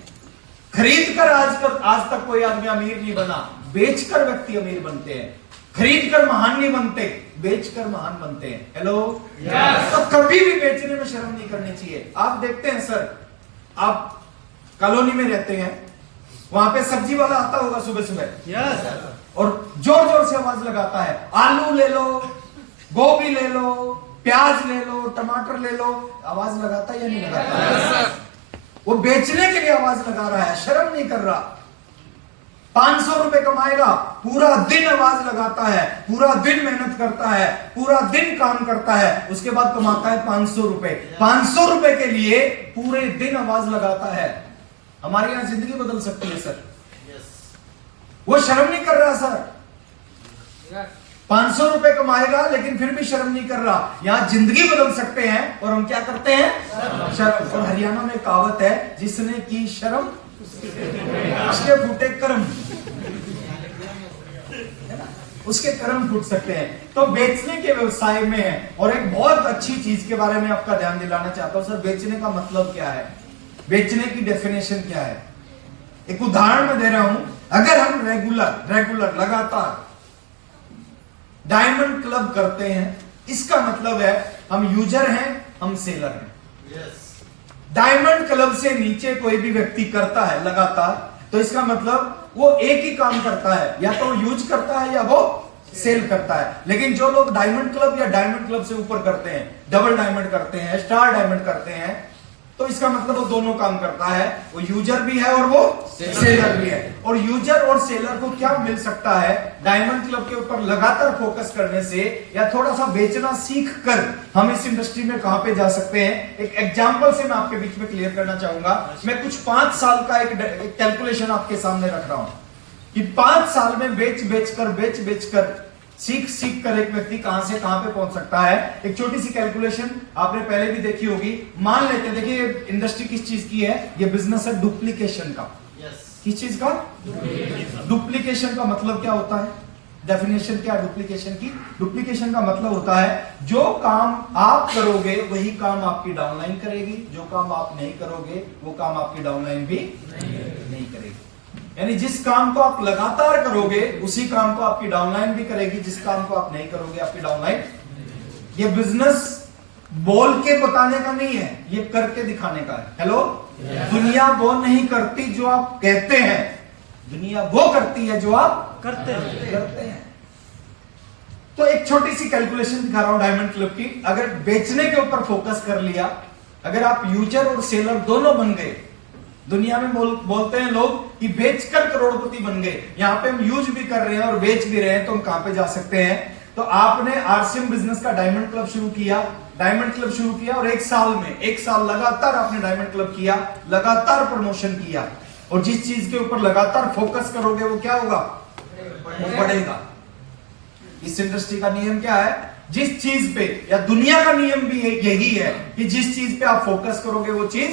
खरीद कर आज तक कोई आदमी अमीर नहीं बना, बेचकर व्यक्ति अमीर बनते हैं। खरीद कर महान नहीं बनते, बेचकर महान बनते हैं। हेलो, तो कभी भी बेचने में शर्म नहीं करनी चाहिए। आप देखते हैं सर, आप कॉलोनी में रहते हैं, वहां पे सब्जी वाला आता होगा सुबह सुबह और जोर जोर से आवाज लगाता है, आलू ले लो, गोभी ले लो, प्याज ले लो, टमाटर ले लो। आवाज लगाता है या नहीं लगाता? वो बेचने के लिए आवाज लगा रहा है, शर्म नहीं कर रहा। 500 रुपए कमाएगा, पूरा दिन आवाज लगाता है, पूरा दिन मेहनत करता है, पूरा दिन काम करता है, उसके बाद कमाता है 500 रुपए। 500 रुपए के लिए पूरे दिन आवाज लगाता है। हमारे यहां जिंदगी बदल सकती है सर। वो शर्म नहीं कर रहा सर। 500 रुपए कमाएगा लेकिन फिर भी शर्म नहीं कर रहा। यहां जिंदगी बदल सकते हैं और हम क्या करते हैं? शर्म। और हरियाणा में कहावत है, जिसने की शर्म उसके फूटे कर्म, उसके कर्म फूट सकते हैं। तो बेचने के व्यवसाय में है। और एक बहुत अच्छी चीज के बारे में आपका ध्यान दिलाना चाहता हूं सर। बेचने का मतलब क्या है, बेचने की डेफिनेशन क्या है? एक उदाहरण मैं दे रहा हूं। अगर हम रेगुलर लगातार डायमंड क्लब करते हैं, इसका मतलब है हम यूजर हैं, हम सेलर हैं। डायमंड क्लब से नीचे कोई भी व्यक्ति करता है लगातार, तो इसका मतलब वो एक ही काम करता है, या तो यूज करता है या वो सेल करता है। लेकिन जो लोग डायमंड क्लब या डायमंड क्लब से ऊपर करते हैं, डबल डायमंड करते हैं, स्टार डायमंड करते हैं, तो इसका मतलब वो दोनों काम करता है, वो यूजर भी है और वो सेलर भी है। और यूजर और सेलर को क्या मिल सकता है डायमंड क्लब के ऊपर लगातार फोकस करने से, या थोड़ा सा बेचना सीख कर हम इस इंडस्ट्री में कहां पे जा सकते हैं। एक एग्जांपल से मैं आपके बीच में क्लियर करना चाहूंगा। मैं कुछ 5 साल का एक कैलकुलेशन आपके सामने रख रहा हूं कि 5 साल में बेच कर सीख कर एक व्यक्ति कहां से कहां पे पहुंच सकता है। एक छोटी सी कैलकुलेशन आपने पहले भी देखी होगी। मान लेते हैं, देखिए इंडस्ट्री किस चीज की है, ये बिजनेस है डुप्लीकेशन का। किस चीज का? डुप्लीकेशन का मतलब क्या होता है? डेफिनेशन क्या डुप्लीकेशन की? डुप्लीकेशन का मतलब होता है जो काम आप करोगे वही काम आपकी डाउनलाइन करेगी, जो काम आप नहीं करोगे वो काम आपकी डाउनलाइन भी नहीं करेगी। यानी जिस काम को आप लगातार करोगे उसी काम को आपकी डाउनलाइन भी करेगी, जिस काम को आप नहीं करोगे आपकी डाउनलाइन। ये बिजनेस बोल के बताने का नहीं है, ये करके दिखाने का है। हेलो, दुनिया वो नहीं करती जो आप कहते हैं, दुनिया वो करती है जो आप करते हैं। तो एक छोटी सी कैलकुलेशन दिखा रहा हूं डायमंड क्लब की। अगर बेचने के ऊपर फोकस कर लिया, अगर आप यूजर और सेलर दोनों बन गए, दुनिया में बोलते हैं लोग कि बेचकर करोड़पति बन गए, यहां पे हम यूज भी कर रहे हैं और बेच भी रहे हैं, तो हम कहां पे जा सकते हैं? तो आपने आरसीएम बिजनेस का डायमंड क्लब शुरू किया, और एक साल लगातार आपने डायमंड क्लब किया, लगातार प्रमोशन किया, और जिस चीज के ऊपर लगातार फोकस करोगे वो क्या होगा? वो बढ़ेगा। इस इंडस्ट्री का नियम क्या है? जिस चीज पे, या दुनिया का नियम भी यही है कि जिस चीज पे आप फोकस करोगे वो चीज।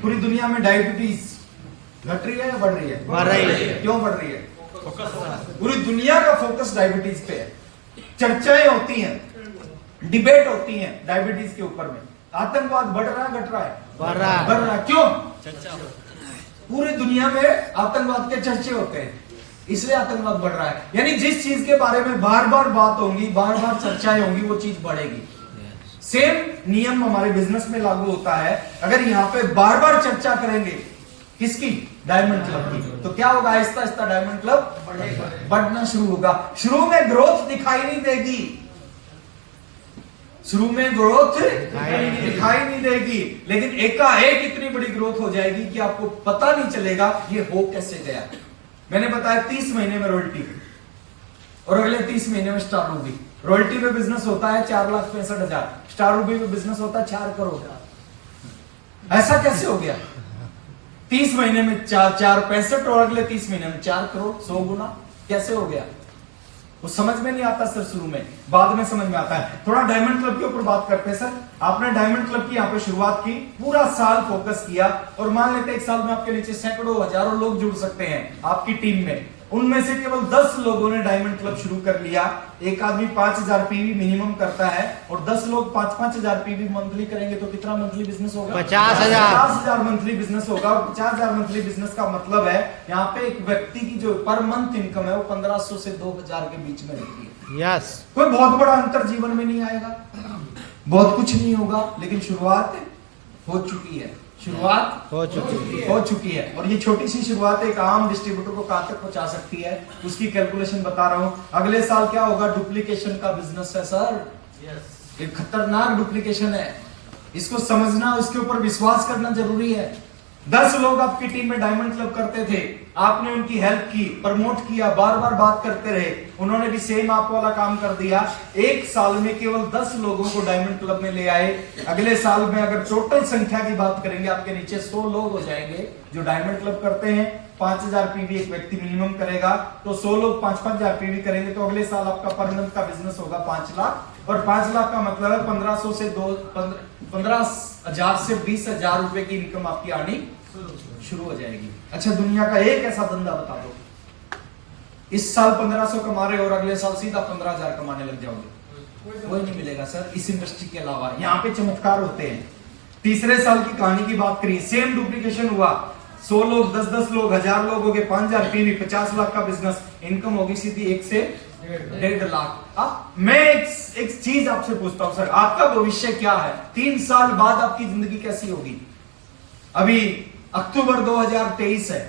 पूरी दुनिया में डायबिटीज घट रही है या बढ़ रही है? बढ़ रही है। क्यों बढ़ रही है? पूरी दुनिया का फोकस डायबिटीज पे है। चर्चाएं होती हैं, डिबेट होती हैं डायबिटीज के ऊपर में। आतंकवाद बढ़ रहा है घट रहा है? बढ़ रहा है। क्यों? पूरी दुनिया में आतंकवाद के चर्चे होते हैं, इसलिए आतंकवाद बढ़ रहा है। यानी जिस चीज के बारे में बार बार बात होगी, बार बार चर्चाएं होंगी, वो चीज बढ़ेगी। सेम नियम हमारे बिजनेस में लागू होता है। अगर यहाँ पे बार बार चर्चा करेंगे किसकी? डायमंड क्लब की, तो क्या होगा? आहिस्ता आहिस्ता डायमंड क्लब बढ़ना शुरू होगा। शुरू में ग्रोथ दिखाई नहीं देगी, दिखाई नहीं देगी, लेकिन एकाएक इतनी बड़ी ग्रोथ हो जाएगी कि आपको पता नहीं चलेगा ये हो कैसे गया। मैंने बताया 30 महीने में रॉयल्टी, और अगले 30 महीने में स्टार रूबी। रॉयल्टी में बिजनेस होता है 4,65,000, स्टार रूबी में बिजनेस होता है 4 करोड़। ऐसा कैसे हो गया? 30 महीने में 4,65 और अगले 30 महीने में 4 करोड़, 100 गुना कैसे हो गया? वो समझ में नहीं आता सर, शुरू में, बाद में समझ में आता है। थोड़ा डायमंड क्लब के ऊपर बात करते हैं सर। आपने डायमंड क्लब की यहाँ पे शुरुआत की, पूरा साल फोकस किया, और मान लेते हैं एक साल में आपके नीचे सैकड़ों हजारों लोग जुड़ सकते हैं आपकी टीम में। उनमें से केवल 10 लोगों ने डायमंड क्लब शुरू कर लिया। एक आदमी 5,000 पीवी मिनिमम करता है, और 10 लोग 5,000 पीवी मंथली करेंगे तो कितना मंथली बिजनेस होगा? 50,000 मंथली बिजनेस होगा। 50,000 मंथली बिजनेस का मतलब है यहाँ पे एक व्यक्ति की जो पर मंथ इनकम है वो 1,500 से 2,000 के बीच में रहती है। यस, कोई बहुत बड़ा अंतर जीवन में नहीं आएगा, बहुत कुछ नहीं होगा, लेकिन शुरुआत हो चुकी है। और ये छोटी सी शुरुआत एक आम डिस्ट्रीब्यूटर को कहां तक पहुंचा सकती है, उसकी कैलकुलेशन बता रहा हूं। अगले साल क्या होगा? डुप्लीकेशन का बिजनेस है सर, एक खतरनाक डुप्लीकेशन है। इसको समझना, उसके ऊपर विश्वास करना जरूरी है। 10 लोग आपकी टीम में डायमंड क्लब करते थे, आपने उनकी हेल्प की, प्रमोट किया, बार बार बात करते रहे, उन्होंने भी सेम आप वाला काम कर दिया। एक साल में केवल 10 लोगों को डायमंड क्लब में ले आए। अगले साल में अगर टोटल संख्या की बात करेंगे, आपके नीचे 100 लोग हो जाएंगे जो डायमंड क्लब करते हैं। 5,000 पीवी एक व्यक्ति मिनिमम करेगा, तो 100 लोग 5,000 पीवी करेंगे, तो अगले साल आपका पर मंथ का बिजनेस होगा 5 लाख। और 5 लाख का मतलब है 15,000 से 20,000 रुपए की इनकम आपकी आनी शुरू हो जाएगी। अच्छा, दुनिया का एक ऐसा धंधा बता दो, इस साल 1,500 कमा रहे हो और अगले साल सीधा 15,000 कमाने लग जाओगे, कोई नहीं मिलेगा सर इस इंडस्ट्री के अलावा। यहाँ पे चमत्कार होते हैं। तीसरे साल की कहानी की बात करिए, सेम डुप्लीकेशन हुआ, 100 लोग, 10-10 लोग, 1,000 लोग हो गए, 5,000 पीवी, 50 लाख का बिजनेस, इनकम होगी सीधी 1 से 1.5 लाख। अब मैं एक चीज आपसे पूछता हूं सर, आपका भविष्य क्या है? 3 साल बाद आपकी जिंदगी कैसी होगी? अभी अक्टूबर 2023 है,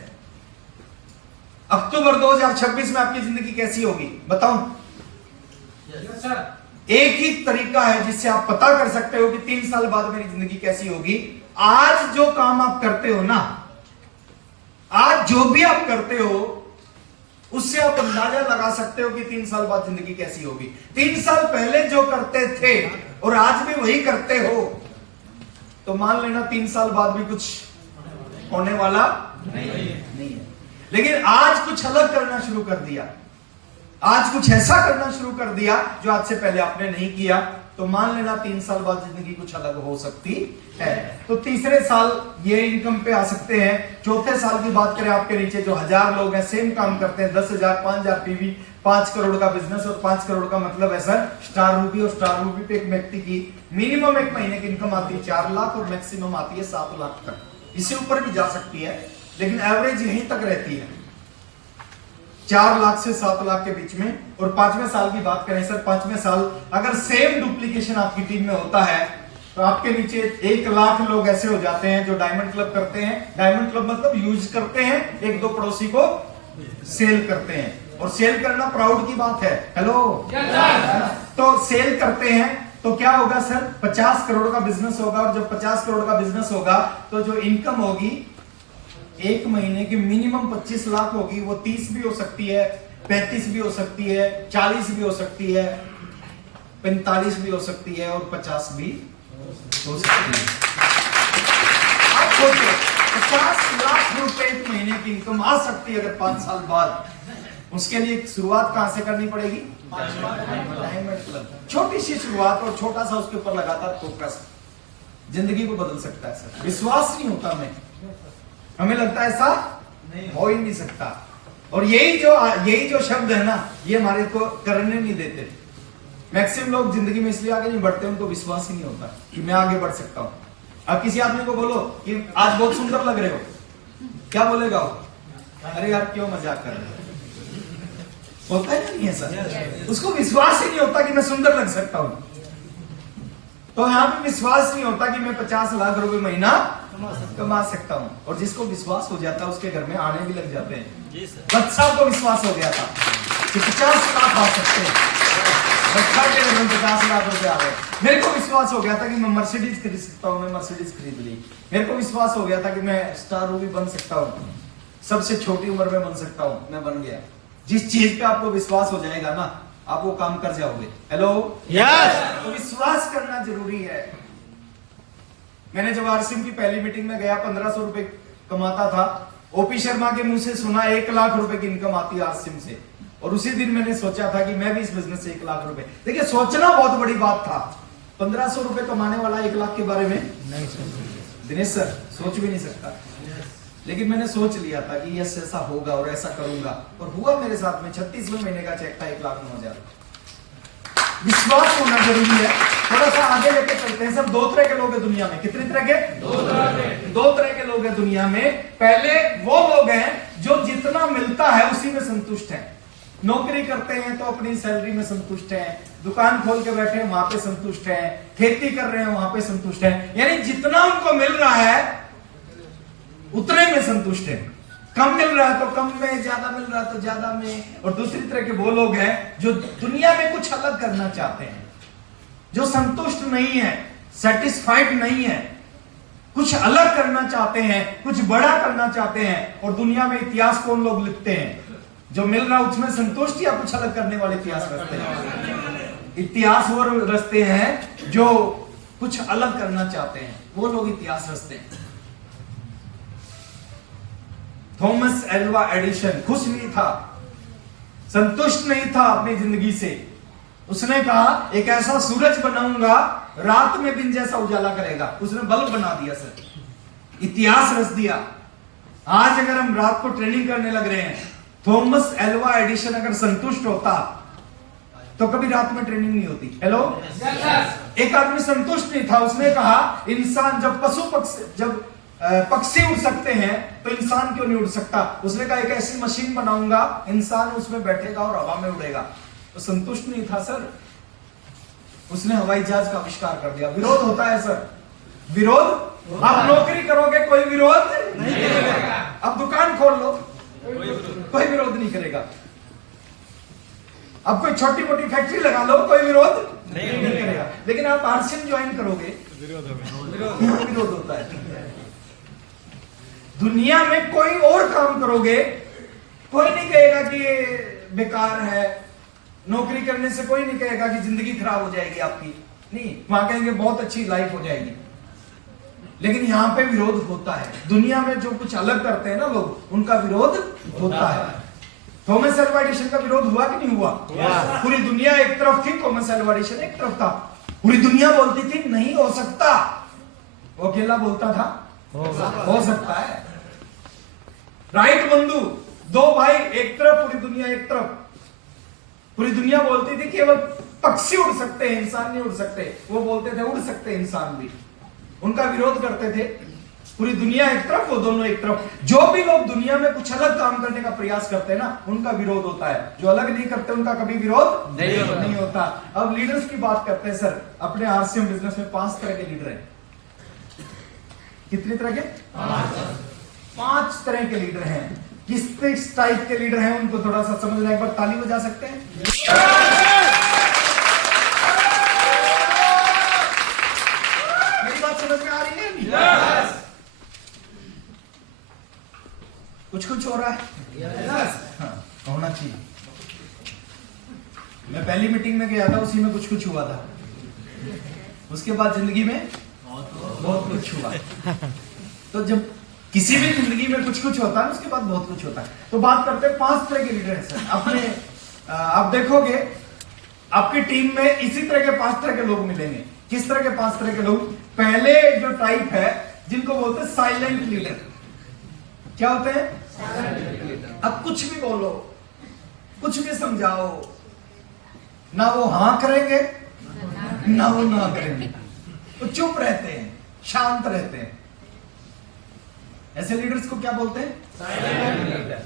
अक्टूबर 2026 में आपकी जिंदगी कैसी होगी बताऊं? एक ही तरीका है जिससे आप पता कर सकते हो कि 3 साल बाद मेरी जिंदगी कैसी होगी। आज जो काम आप करते हो ना, आज जो भी आप करते हो, उससे आप अंदाजा लगा सकते हो कि 3 साल बाद जिंदगी कैसी होगी। 3 साल पहले जो करते थे और आज भी वही करते हो, तो मान लेना 3 साल बाद भी कुछ होने वाला नहीं है। लेकिन आज कुछ अलग करना शुरू कर दिया, आज कुछ ऐसा करना शुरू कर दिया जो आज से पहले आपने नहीं किया, तो मान लेना 3 साल बाद जिंदगी कुछ अलग हो सकती है। तो तीसरे साल ये इनकम पे आ सकते हैं। चौथे साल की बात करें, आपके नीचे जो 1000 लोग हैं, सेम काम करते हैं, 10,000, 5,000 पीवी, 5 करोड़ का बिजनेस, और 5 करोड़ का मतलब है सर स्टार रूबी। और स्टार रूबी पे एक व्यक्ति की मिनिमम एक महीने की इनकम आती है 4 लाख और मैक्सिमम आती है 7 लाख तक। इससे ऊपर भी जा सकती है, लेकिन एवरेज यहीं तक रहती है, 4 लाख से 7 लाख के बीच में। और 5वें साल की बात करें सर, 5वें साल अगर सेम डुप्लीकेशन आपकी टीम में होता है, तो आपके नीचे 1 लाख लोग ऐसे हो जाते हैं जो डायमंड क्लब करते हैं। डायमंड क्लब मतलब यूज करते हैं, 1-2 पड़ोसी को सेल करते हैं। और सेल करना प्राउड की बात है। हेलो, तो सेल करते हैं तो क्या होगा सर, 50 करोड़ का बिजनेस होगा। और जब 50 करोड़ का बिजनेस होगा तो जो इनकम होगी एक महीने की मिनिमम 25 लाख होगी। वो 30 भी हो सकती है, 35 भी हो सकती है, 40 भी हो सकती है, 45 भी हो सकती है और 50 भी हो सकती है। आप सोचो, 50 लाख रुपए एक महीने की इनकम आ सकती है अगर 5 साल बाद। उसके लिए शुरुआत कहां से करनी पड़ेगी? छोटी सी शुरुआत और छोटा सा उसके ऊपर लगातार फोकस जिंदगी को बदल सकता है सर। विश्वास नहीं होता हमें लगता है ऐसा हो ही नहीं सकता। और यही जो शब्द है ना, ये हमारे को करने नहीं देते। मैक्सिमम लोग जिंदगी में इसलिए आगे नहीं बढ़ते, उनको विश्वास ही नहीं होता कि मैं आगे बढ़ सकता हूं। अब किसी आदमी को बोलो कि आज बहुत सुंदर लग रहे हो, क्या बोलेगा वो? अरे यार क्यों मजाक कर रहे हो? होता है नहीं है सर, उसको विश्वास ही नहीं होता कि मैं सुंदर लग सकता हूं। तो यहां पे विश्वास नहीं होता कि मैं 50 लाख रुपए महीना कमा सकता हूं। और जिसको विश्वास हो जाता है उसके घर में आने भी लग जाते हैं। बच्चा को विश्वास हो गया था कि 50 लाख आ सकते हैं, बच्चा के घर में 50 लाख रुपए आ गए। मेरे को विश्वास हो गया था कि मैं मर्सिडीज खरीद सकता हूं, मैं मर्सिडीज खरीद ली। मेरे को विश्वास हो गया था कि मैं स्टार रूबी बन सकता हूं, सबसे छोटी उम्र में बन सकता हूं, मैं बन गया। जिस चीज पे आपको विश्वास हो जाएगा ना, आप वो काम कर जाओगे। Hello, yes. तो विश्वास करना जरूरी है। मैंने जब आरसीएम की पहली मीटिंग में गया, 1500 रुपए कमाता था। ओपी शर्मा के मुंह से सुना 1 लाख रुपए की इनकम आती है आरसीएम से। और उसी दिन मैंने सोचा था कि मैं भी इस बिजनेस से 1 लाख रुपए, देखिए सोचना बहुत बड़ी बात था। 1500 रुपए कमाने वाला 1 लाख के बारे में नहीं सोच, दिनेश सर सोच भी नहीं सकता। लेकिन मैंने सोच लिया था कि यस ऐसा होगा और ऐसा करूंगा, और हुआ मेरे साथ में। 36वें महीने का चेक था 1,09,000। विश्वास होना जरूरी है। थोड़ा सा आगे लेके चलते हैं। सब 2 तरह के लोग हैं दुनिया में। कितने तरह के? 2 तरह के लोग हैं दुनिया में। पहले वो लोग हैं जो जितना मिलता है उसी में संतुष्ट हैं। नौकरी करते हैं तो अपनी सैलरी में संतुष्ट हैं, दुकान खोल के बैठे हैं वहां पे संतुष्ट हैं, खेती कर रहे हैं वहां पे संतुष्ट हैं। यानी जितना उनको मिल रहा है उतने में संतुष्ट है। कम मिल रहा है तो कम में, ज्यादा मिल रहा है तो ज्यादा में। और दूसरी तरह के वो लोग हैं जो दुनिया में कुछ अलग करना चाहते हैं, जो संतुष्ट नहीं है, सेटिस्फाइड नहीं है, कुछ अलग करना चाहते हैं, कुछ बड़ा करना चाहते हैं। और दुनिया में इतिहास कौन लोग लिखते हैं? जो मिल रहा है उसमें संतुष्ट या कुछ अलग करने वाले इतिहास रचते हैं? इतिहास वो रचते हैं जो कुछ अलग करना चाहते हैं, वो लोग इतिहास रचते हैं। थॉमस एल्वा एडिशन खुश नहीं था, संतुष्ट नहीं था अपनी जिंदगी से। उसने कहा एक ऐसा सूरज बनाऊंगा रात में दिन जैसा उजाला करेगा। उसने बल्ब बना दिया सर, इतिहास रच दिया। आज अगर हम रात को ट्रेनिंग करने लग रहे हैं, थॉमस एल्वा एडिशन अगर संतुष्ट होता तो कभी रात में ट्रेनिंग नहीं होती। हेलो, एक आदमी संतुष्ट नहीं था। उसने कहा इंसान जब पक्षी उड़ सकते हैं तो इंसान क्यों नहीं उड़ सकता? उसने कहा एक ऐसी मशीन बनाऊंगा, इंसान उसमें बैठेगा और हवा में उड़ेगा। तो संतुष्ट नहीं था सर, उसने हवाई जहाज का आविष्कार कर दिया। विरोध होता है सर, विरोध। आप नौकरी करोगे कोई विरोध नहीं करेगा, अब दुकान खोल लो कोई विरोध नहीं करेगा। अब कोई छोटी मोटी फैक्ट्री लगा लो, कोई विरोध नहीं करेगा। लेकिन आप आरसीएम ज्वाइन करोगे, यहाँ विरोध होता है। दुनिया में कोई और काम करोगे, कोई नहीं कहेगा कि ये बेकार है। नौकरी करने से कोई नहीं कहेगा कि जिंदगी खराब हो जाएगी आपकी, नहीं, वहां कहेंगे बहुत अच्छी लाइफ हो जाएगी। लेकिन यहां पे विरोध होता है। दुनिया में जो कुछ अलग करते हैं ना लोग, उनका विरोध होता है। थॉमस अल्वा एडिसन का विरोध हुआ कि नहीं हुआ? पूरी दुनिया एक तरफ थी, थॉमस अल्वा एडिसन एक तरफ था। पूरी दुनिया बोलती थी नहीं हो सकता, वो अकेला बोलता था हो सकता है। राइट बंधु, दो भाई एक तरफ, पूरी दुनिया एक तरफ। पूरी दुनिया बोलती थी केवल पक्षी उड़ सकते हैं, इंसान नहीं उड़ सकते। वो बोलते थे उड़ सकते हैं इंसान भी। उनका विरोध करते थे। पूरी दुनिया एक तरफ, वो दोनों एक तरफ। जो भी लोग दुनिया में कुछ अलग काम करने का प्रयास करते हैं ना, उनका विरोध होता है। जो अलग नहीं करते उनका कभी विरोध नहीं होता। अब लीडर्स की बात करते हैं सर। अपने आरसीएम बिजनेस में 5 तरह के लीडर हैं। कितने तरह के? 5 तरह के लीडर हैं। किस टाइप के लीडर हैं उनको थोड़ा सा समझना, एक बार ताली बजा सकते हैं? मेरी बात समझ में आ रही है? yes. कुछ हो रहा है? yes. हाँ, होना चाहिए। मैं पहली मीटिंग में गया था, उसी में कुछ हुआ था। उसके बाद जिंदगी में बहुत कुछ हुआ। तो जब किसी भी जिंदगी में कुछ होता है, उसके बाद बहुत कुछ होता है। तो बात करते हैं 5 तरह के लीडर हैं सर अपने। आप देखोगे आपकी टीम में इसी तरह के 5 तरह के लोग मिलेंगे। किस तरह के 5 तरह के लोग? पहले जो टाइप है जिनको बोलते हैं साइलेंट लीडर। क्या होते हैं? Silent leader. अब कुछ भी बोलो, कुछ भी समझाओ, ना वो हां करेंगे ना वो ना करेंगे। वो चुप रहते हैं, शांत रहते हैं। ऐसे लीडर्स को क्या बोलते हैं? Silent leader.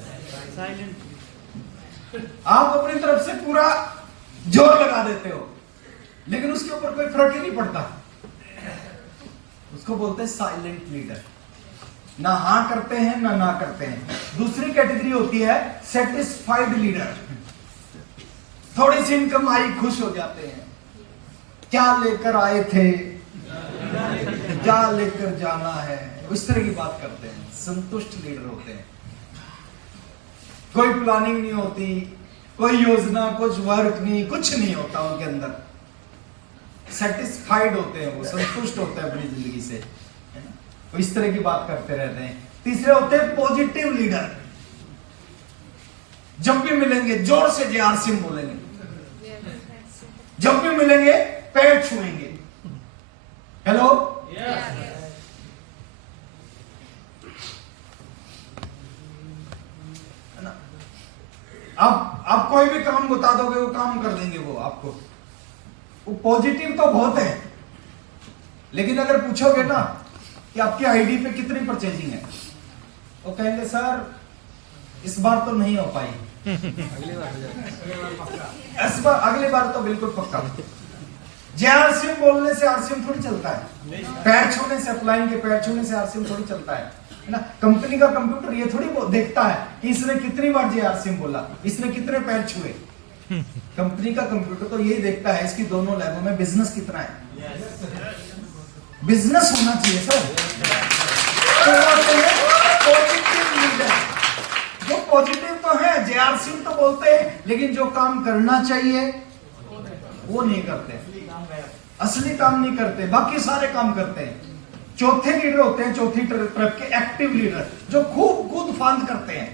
आप अपनी तरफ से पूरा जोर लगा देते हो, लेकिन उसके ऊपर कोई फर्क ही नहीं पड़ता। उसको बोलते हैं साइलेंट लीडर। ना हाँ करते हैं ना करते हैं। दूसरी कैटेगरी होती है सेटिस्फाइड लीडर। थोड़ी सी इनकम आई, खुश हो जाते हैं। क्या लेकर आए थे, क्या लेकर जाना है, इस तरह की बात करते हैं। संतुष्ट लीडर होते हैं। कोई प्लानिंग नहीं होती, कोई योजना, कुछ वर्क नहीं, कुछ नहीं होता उनके अंदर। सेटिस्फाइड होते हैं, वो संतुष्ट होते हैं अपनी जिंदगी से, है ना? तो इस तरह की बात करते रहते हैं। तीसरे होते हैं पॉजिटिव लीडर। जब भी मिलेंगे जोर से जय सिंह बोलेंगे, जब भी मिलेंगे पैर छुएंगे। हेलो, आप कोई भी काम बता दोगे वो काम कर देंगे वो आपको। वो पॉजिटिव तो बहुत है, लेकिन अगर पूछोगे ना कि आपकी आईडी पे कितनी परचेजिंग है, वो कहेंगे सर इस बार तो नहीं हो पाई, अगली बार तो बिल्कुल पक्का। जे आरसीएम बोलने से आरसीएम थोड़ी चलता है। पैर छूने से, अपलाइन के पैर छूने से आरसीएम थोड़ी चलता है ना। कंपनी का कंप्यूटर ये थोड़ी देखता है कि इसने कितनी बार जे आरसीएम बोला, इसने कितने पैर छुए। कंपनी का कंप्यूटर तो यही देखता है इसकी दोनों लैबों में बिजनेस कितना है। बिजनेस होना चाहिए सर। पॉजिटिव लीडर, जो पॉजिटिव तो है, जे आरसीएम तो बोलते हैं, लेकिन जो काम करना चाहिए वो नहीं करते, असली काम नहीं करते, बाकी सारे काम करते हैं। चौथे लीडर होते हैं, चौथी तरफ के एक्टिव लीडर, जो खूब कूद फांद करते हैं।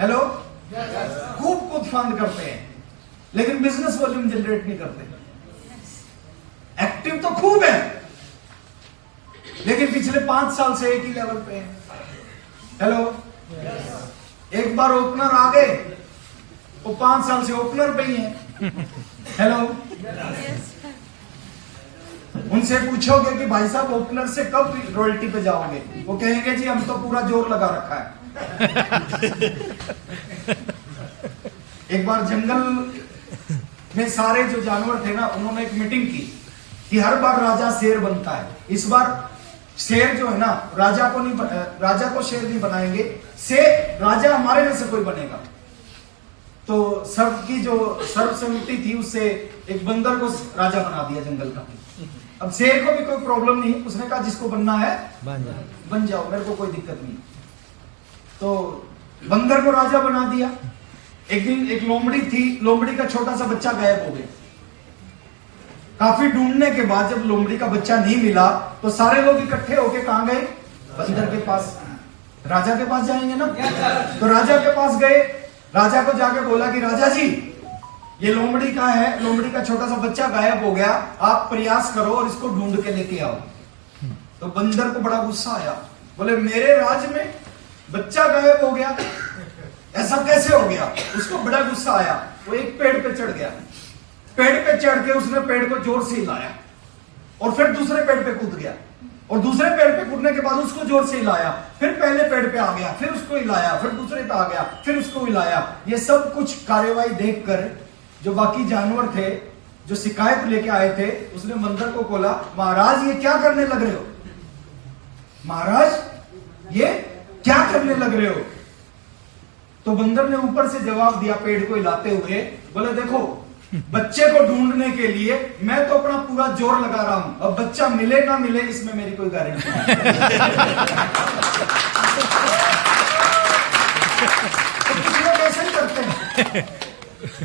हेलो, खूब कूद फांद करते हैं, लेकिन बिजनेस वॉल्यूम जनरेट नहीं करते। एक्टिव तो खूब है, लेकिन पिछले 5 साल से एक ही लेवल पे है। हेलो, एक बार ओपनर आ गए, वो 5 साल से ओपनर पे ही है। हेलो, उनसे पूछोगे कि भाई साहब ओपनर से कब रॉयल्टी पे जाओगे, वो कहेंगे जी हम तो पूरा जोर लगा रखा है। एक बार जंगल में सारे जो जानवर थे ना, उन्होंने एक मीटिंग की कि हर बार राजा शेर बनता है, इस बार शेर जो है ना राजा को शेर नहीं बनाएंगे, शेर राजा हमारे में से कोई बनेगा। तो सर्वसम्मति थी, उससे एक बंदर को राजा बना दिया जंगल का। अब शेर को भी कोई प्रॉब्लम नहीं, उसने कहा जिसको बनना है बन जाओ, मेरे को कोई दिक्कत नहीं। तो बंदर को राजा बना दिया। एक दिन एक लोमड़ी थी, लोमड़ी का छोटा सा बच्चा गायब हो गया। काफी ढूंढने के बाद जब लोमड़ी का बच्चा नहीं मिला तो सारे लोग इकट्ठे होके कहां गए? बंदर के पास। राजा के पास जाएंगे ना, तो राजा के पास गए। राजा को जाके बोला कि राजा जी, ये लोमड़ी का है, लोमड़ी का छोटा सा बच्चा गायब हो गया, आप प्रयास करो और इसको ढूंढ के लेके आओ। तो बंदर को बड़ा गुस्सा आया, बोले मेरे राज्य में बच्चा गायब हो गया, ऐसा कैसे हो गया? उसको बड़ा गुस्सा आया। वो एक पेड़ पे चढ़ गया। पेड़ पे चढ़ के उसने पेड़ को जोर से हिलाया और फिर दूसरे पेड़ पे कूद गया, और दूसरे पेड़ पे कूदने के बाद उसको जोर से हिलाया, फिर पहले पेड़ पे आ गया, फिर उसको हिलाया, फिर दूसरे पे आ गया, फिर उसको हिलाया। ये सब कुछ कार्यवाही देखकर जो बाकी जानवर थे, जो शिकायत लेके आए थे, उसने बंदर को बोला, महाराज ये क्या करने लग रहे हो? महाराज ये क्या करने लग रहे हो? तो बंदर ने ऊपर से जवाब दिया पेड़ को हिलाते हुए, बोले देखो, बच्चे को ढूंढने के लिए मैं तो अपना पूरा जोर लगा रहा हूं, अब बच्चा मिले ना मिले इसमें मेरी कोई गारंटी नहीं। तो कुछ लोग ऐसे ही करते हैं,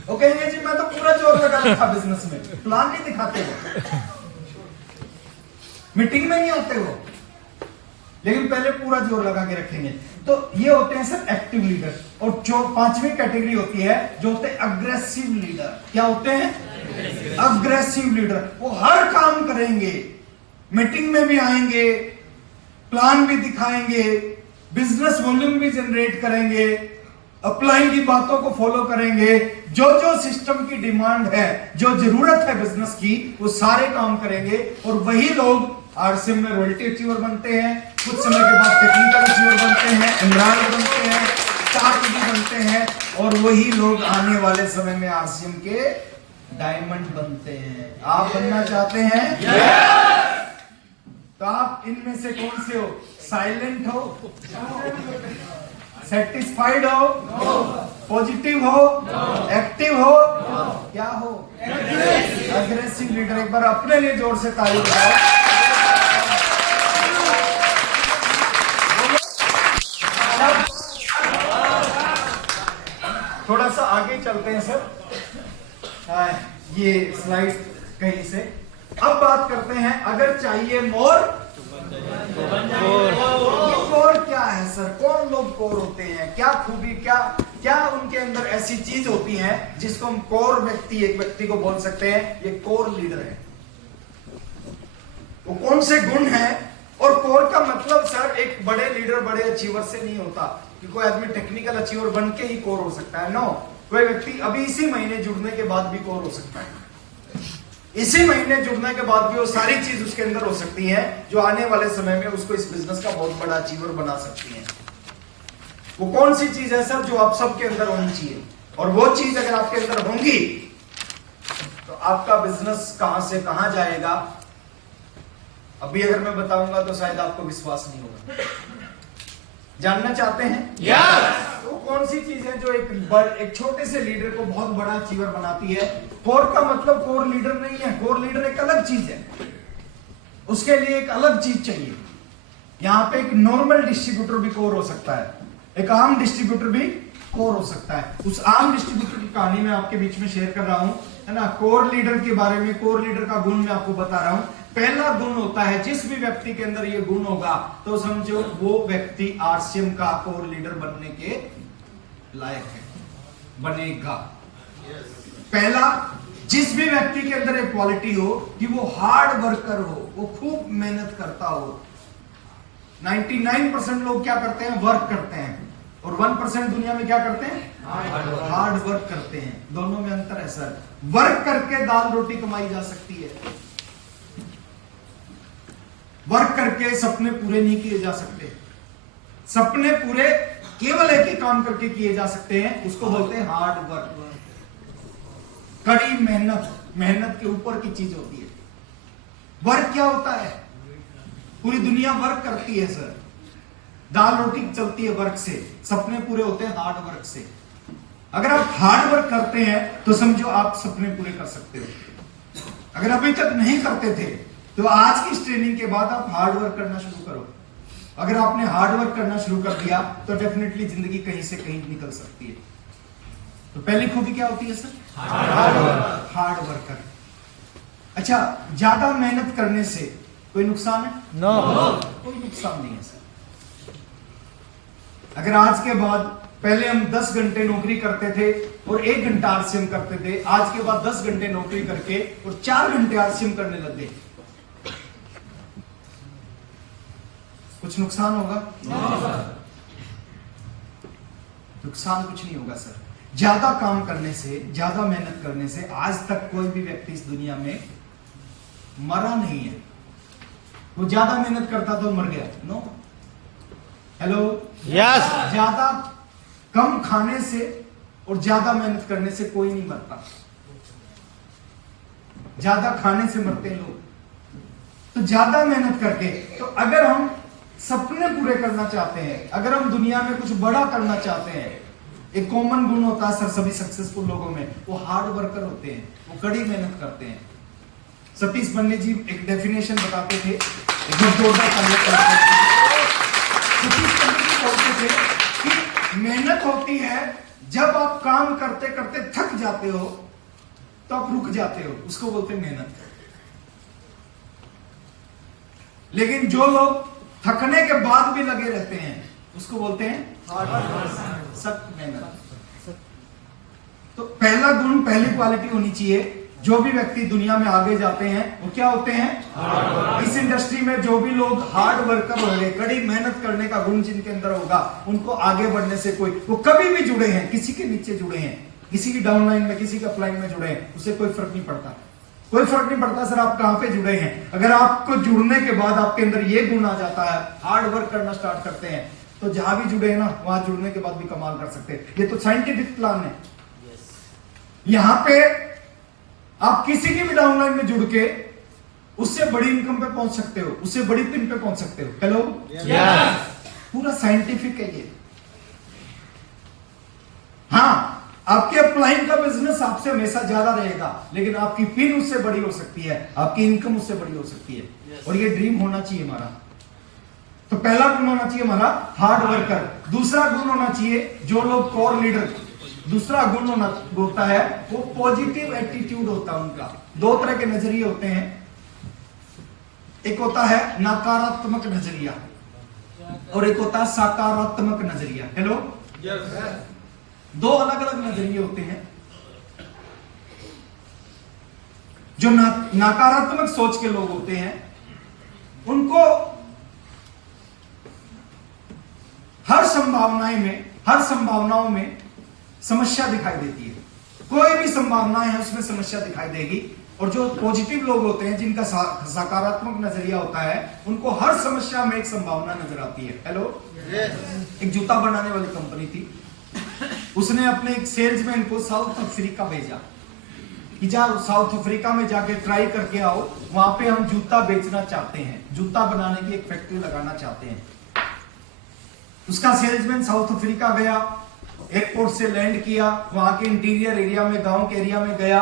वो कहेंगे जी मैं तो पूरा जोर लगा रखा बिजनेस में, प्लान नहीं दिखाते वो, मीटिंग में नहीं आते वो, लेकिन पहले पूरा जोर लगा के रखेंगे। तो ये होते हैं सर एक्टिव लीडर। और जो पांचवी कैटेगरी होती है जो होते हैं अग्रेसिव लीडर। क्या होते हैं? Aggressive leader. वो हर काम करेंगे, मीटिंग में भी आएंगे, प्लान भी दिखाएंगे, बिजनेस वॉल्यूम भी जनरेट करेंगे, अप्लाई की बातों को फॉलो करेंगे, जो जो सिस्टम की डिमांड है, जो जरूरत है बिजनेस की, वो सारे काम करेंगे। और वही लोग आरसीएम में रॉयल्टी अचीवर बनते हैं, कुछ समय के बाद टेक्निकल अचीवर बनते हैं, इमरान बनते हैं, चार्ट भी बनते हैं, और वही लोग आने वाले समय में आरसीएम के डायमंड बनते हैं। आप बनना चाहते हैं? तो आप इनमें से कौन से हो? साइलेंट हो, सेटिस्फाइड हो, पॉजिटिव हो, एक्टिव हो, क्या हो? Aggressive leader. एक बार अपने लिए जोर से ताली बजाओ। थोड़ा सा आगे चलते हैं सर, ये स्लाइड कहीं से। अब बात करते हैं, अगर चाहिए मोर कोर क्या है सर? कौन लोग कोर होते हैं? क्या खूबी, क्या उनके अंदर ऐसी चीज होती है जिसको हम कोर व्यक्ति, एक व्यक्ति को बोल सकते हैं ये कोर लीडर है? वो कौन से गुण है? और कोर का मतलब सर एक बड़े लीडर, बड़े अचीवर से नहीं होता कि कोई आदमी टेक्निकल अचीवर बन के ही कोर हो सकता है। नो, कोई व्यक्ति अभी इसी महीने जुड़ने के बाद भी कोर हो सकता है। इसी महीने जुड़ने के बाद भी वो सारी चीज उसके अंदर हो सकती है जो आने वाले समय में उसको इस बिजनेस का बहुत बड़ा अचीवर बना सकती है। वो कौन सी चीज है सर जो आप सबके अंदर होनी चाहिए? और वो चीज अगर आपके अंदर होंगी तो आपका बिजनेस कहां से कहां जाएगा, अभी अगर मैं बताऊंगा तो शायद आपको विश्वास नहीं होगा। जानना चाहते हैं? Yes! तो कौन सी चीज है जो एक छोटे से लीडर को बहुत बड़ा अचीवर बनाती है? कोर का मतलब कोर लीडर नहीं है, कोर लीडर एक अलग चीज है, उसके लिए एक अलग चीज चाहिए। यहाँ पे एक नॉर्मल डिस्ट्रीब्यूटर भी कोर हो सकता है, एक आम डिस्ट्रीब्यूटर भी कोर हो सकता है। उस आम डिस्ट्रीब्यूटर की कहानी मैं आपके बीच में शेयर कर रहा हूं, है ना। कोर लीडर के बारे में, कोर लीडर का गुण मैं आपको बता रहा हूं। पहला गुण होता है, जिस भी व्यक्ति के अंदर ये गुण होगा तो समझो वो व्यक्ति आरसीएम का कोर लीडर बनने के लायक है, बनेगा। पहला, जिस भी व्यक्ति के अंदर एक क्वालिटी हो कि वो हार्ड वर्कर हो, वो खूब मेहनत करता हो। 99% लोग क्या करते हैं? वर्क करते हैं, और 1% दुनिया में क्या करते हैं? हार्ड वर्क करते हैं। दोनों में अंतर है सर। वर्क करके दाल रोटी कमाई जा सकती है, वर्क करके सपने पूरे नहीं किए जा सकते। सपने पूरे केवल एक ही काम करके किए जा सकते हैं, उसको बोलते हैं हार्ड वर्क। कड़ी मेहनत, मेहनत के ऊपर की चीज होती है। वर्क क्या होता है? पूरी दुनिया वर्क करती है सर, दाल रोटी चलती है वर्क से, सपने पूरे होते हैं हार्ड वर्क से। अगर आप हार्ड वर्क करते हैं तो समझो आप सपने पूरे कर सकते हो। अगर अभी तक नहीं करते थे तो आज की इस ट्रेनिंग के बाद आप हार्ड वर्क करना शुरू करो। अगर आपने हार्ड वर्क करना शुरू कर दिया तो डेफिनेटली जिंदगी कहीं से कहीं निकल सकती है। तो पहली खूबी क्या होती है सर? Hard worker. अच्छा, ज्यादा मेहनत करने से कोई नुकसान है? नो। कोई नुकसान नहीं है सर। अगर आज के बाद, पहले हम 10 घंटे नौकरी करते थे और 1 घंटा आरसीएम करते थे, आज के बाद 10 घंटे नौकरी करके और 4 घंटे आरसीएम करने लग गए, कुछ नुकसान होगा? नुकसान कुछ नहीं होगा सर। ज्यादा काम करने से, ज्यादा मेहनत करने से आज तक कोई भी व्यक्ति इस दुनिया में मरा नहीं है। वो ज्यादा मेहनत करता तो मर गया? नो। Hello, yes. ज्यादा कम खाने से और ज्यादा मेहनत करने से कोई नहीं मरता। ज्यादा खाने से मरते हैं लोग। तो ज्यादा मेहनत करके, तो अगर हम सपने पूरे करना चाहते हैं, अगर हम दुनिया में कुछ बड़ा करना चाहते हैं, एक कॉमन गुण होता है सर सभी सक्सेसफुल लोगों में, वो हार्ड वर्कर होते हैं, वो कड़ी मेहनत करते हैं। सतीश बन्ने जी एक डेफिनेशन बताते थे, सतीश बन्ने जी बोलते थे कि मेहनत होती है जब आप काम करते करते थक जाते हो तो आप रुक जाते हो, उसको बोलते हैं मेहनत। लेकिन जो लोग थकने के बाद भी लगे रहते हैं उसको बोलते हैं सख्त मेहनत। तो पहला गुण, पहली क्वालिटी होनी चाहिए। जो भी व्यक्ति दुनिया में आगे जाते हैं वो क्या होते हैं? इस इंडस्ट्री में जो भी लोग हार्ड वर्कर होंगे, कड़ी मेहनत करने का गुण जिनके अंदर होगा, उनको आगे बढ़ने से कोई, वो कभी भी जुड़े हैं, किसी के नीचे जुड़े हैं, किसी की डाउनलाइन में, किसी के अपलाइन में जुड़े हैं, उससे कोई फर्क नहीं पड़ता। कोई फर्क नहीं पड़ता सर आप कहां पे जुड़े हैं। अगर आपको जुड़ने के बाद आपके अंदर ये गुण आ जाता है, हार्ड वर्क करना स्टार्ट करते हैं, तो जहां भी जुड़े हैं ना, वहां जुड़ने के बाद भी कमाल कर सकते हैं। ये तो साइंटिफिक प्लान है। यहां पे आप किसी की भी डाउनलाइन में जुड़ के उससे बड़ी इनकम पे पहुंच सकते हो, उससे बड़ी पिन पे पहुंच सकते हो। हेलो, पूरा साइंटिफिक है ये। हाँ, आपके अपलाइन का बिजनेस आपसे हमेशा ज्यादा रहेगा, लेकिन आपकी पिन उससे बड़ी हो सकती है, आपकी इनकम उससे बड़ी हो सकती है। और ये ड्रीम होना चाहिए हमारा। तो पहला गुण होना चाहिए हमारा हार्ड वर्कर। दूसरा गुण होना चाहिए जो लोग कोर लीडर, दूसरा गुण होता है वो पॉजिटिव एटीट्यूड होता है उनका। दो तरह के नजरिए होते हैं, एक होता है नकारात्मक नजरिया और एक होता है सकारात्मक नजरिया। हेलो, दो अलग अलग नजरिए होते हैं। जो नकारात्मक सोच के लोग होते हैं उनको हर संभावनाओं में समस्या दिखाई देती है। कोई भी संभावना है उसमें समस्या दिखाई देगी। और जो पॉजिटिव लोग होते हैं, जिनका सकारात्मक नजरिया होता है, उनको हर समस्या में एक संभावना नजर आती है। हेलो, एक जूता बनाने वाली कंपनी थी, उसने अपने एक सेल्समैन को साउथ अफ्रीका भेजा कि जाओ साउथ अफ्रीका में जाके ट्राई करके आओ, वहां पे हम जूता बेचना चाहते हैं, जूता बनाने की एक फैक्ट्री लगाना चाहते हैं। उसका सेल्समैन साउथ अफ्रीका गया, एयरपोर्ट से लैंड किया, वहां के इंटीरियर एरिया में, गांव के एरिया में गया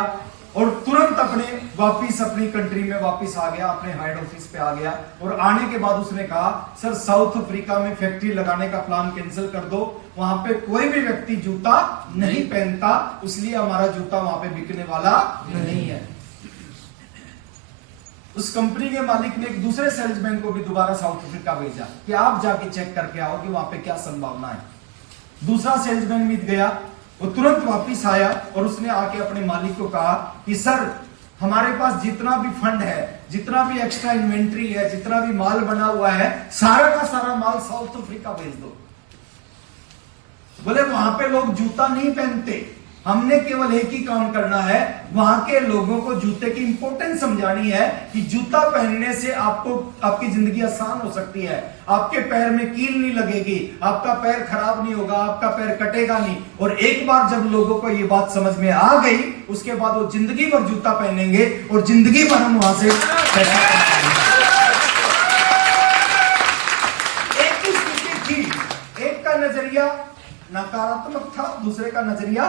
और तुरंत अपनी कंट्री में वापस आ गया, अपने हेड ऑफिस पे आ गया। और आने के बाद उसने कहा, सर साउथ अफ्रीका में फैक्ट्री लगाने का प्लान कैंसिल कर दो, वहां पे कोई भी व्यक्ति जूता नहीं पहनता, इसलिए हमारा जूता वहां पे बिकने वाला नहीं है। उस कंपनी के मालिक ने एक दूसरे सेल्समैन को भी दोबारा साउथ अफ्रीका भेजा कि आप जाके चेक करके आओ कि वहां पे क्या संभावना है। दूसरा सेल्समैन भी गया, वो तुरंत वापस आया और उसने आके अपने मालिक को कहा कि सर हमारे पास जितना भी फंड है, जितना भी एक्स्ट्रा इन्वेंट्री है, जितना भी माल बना हुआ है, सारा का सारा माल साउथ अफ्रीका भेज दो। बोले वहां पे लोग जूता नहीं पहनते, हमने केवल एक ही काम करना है, वहां के लोगों को जूते की इंपॉर्टेंस समझानी है कि जूता पहनने से आपको आपकी जिंदगी आसान हो सकती है, आपके पैर में कील नहीं लगेगी, आपका पैर खराब नहीं होगा, आपका पैर कटेगा नहीं। और एक बार जब लोगों को ये बात समझ में आ गई, उसके बाद वो जिंदगी भर जूता पहनेंगे और जिंदगी भर हम वहां से पैसा कमाएंगे। एक ही स्थिति थी, एक का नजरिया नकारात्मक था, दूसरे का नजरिया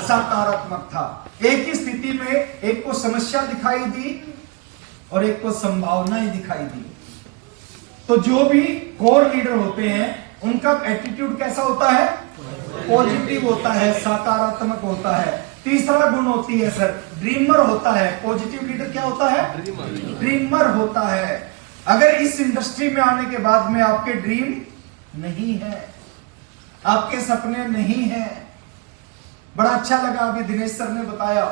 सकारात्मक था। एक ही स्थिति में एक को समस्या दिखाई दी और एक को संभावनाएं दिखाई दी। तो जो भी कोर लीडर होते हैं उनका एटीट्यूड कैसा होता है? पॉजिटिव होता है, सकारात्मक होता है। तीसरा गुण होती है सर ड्रीमर होता है। पॉजिटिव लीडर क्या होता है? ड्रीमर होता है। अगर इस इंडस्ट्री में आने के बाद में आपके ड्रीम नहीं है, आपके सपने नहीं है। बड़ा अच्छा लगा अभी दिनेश सर ने बताया,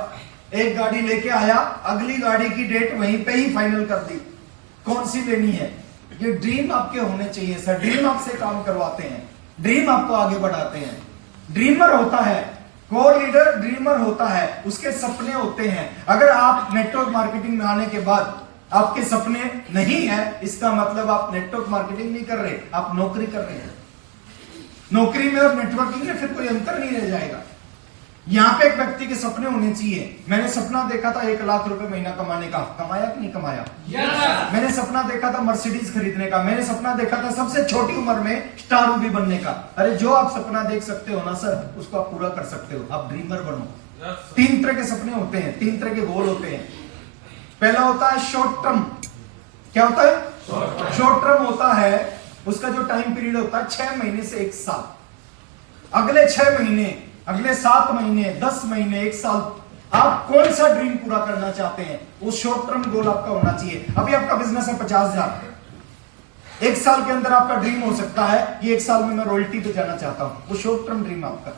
एक गाड़ी लेके आया, अगली गाड़ी की डेट वहीं पे ही फाइनल कर दी, कौन सी लेनी है। ये ड्रीम आपके होने चाहिए सर। ड्रीम आपसे काम करवाते हैं, ड्रीम आपको आगे बढ़ाते हैं। ड्रीमर होता है, कोर लीडर ड्रीमर होता है, उसके सपने होते हैं। अगर आप नेटवर्क मार्केटिंग में आने के बाद आपके सपने नहीं है, इसका मतलब आप नेटवर्क मार्केटिंग नहीं कर रहे, आप नौकरी कर रहे हैं। नौकरी में और नेटवर्किंग में फिर कोई अंतर नहीं रह जाएगा। यहां पे एक व्यक्ति के सपने होने चाहिए। मैंने सपना देखा था 1 लाख रुपए महीना कमाने का, कमाया कि नहीं कमाया? मैंने सपना देखा था मर्सिडीज खरीदने का, मैंने सपना देखा था सबसे छोटी उम्र में स्टार रूबी बनने का। अरे जो आप सपना देख सकते हो ना सर, उसको आप पूरा कर सकते हो। आप ड्रीमर बनो। 3 तरह के सपने होते हैं, 3 तरह के गोल होते हैं। पहला होता है शॉर्ट टर्म। क्या होता है? शॉर्ट टर्म होता है, उसका जो टाइम पीरियड होता है 6 महीने से 1 साल। अगले 6 महीने, अगले 7 महीने, 10 महीने, 1 साल, आप कौन सा ड्रीम पूरा करना चाहते हैं, वो शॉर्ट टर्म गोल आपका होना चाहिए। अभी आपका बिजनेस है 50,000, 1 साल के अंदर आपका ड्रीम हो सकता है कि 1 साल में मैं रॉयल्टी पे जाना चाहता हूं, वो शॉर्ट टर्म ड्रीम आपका।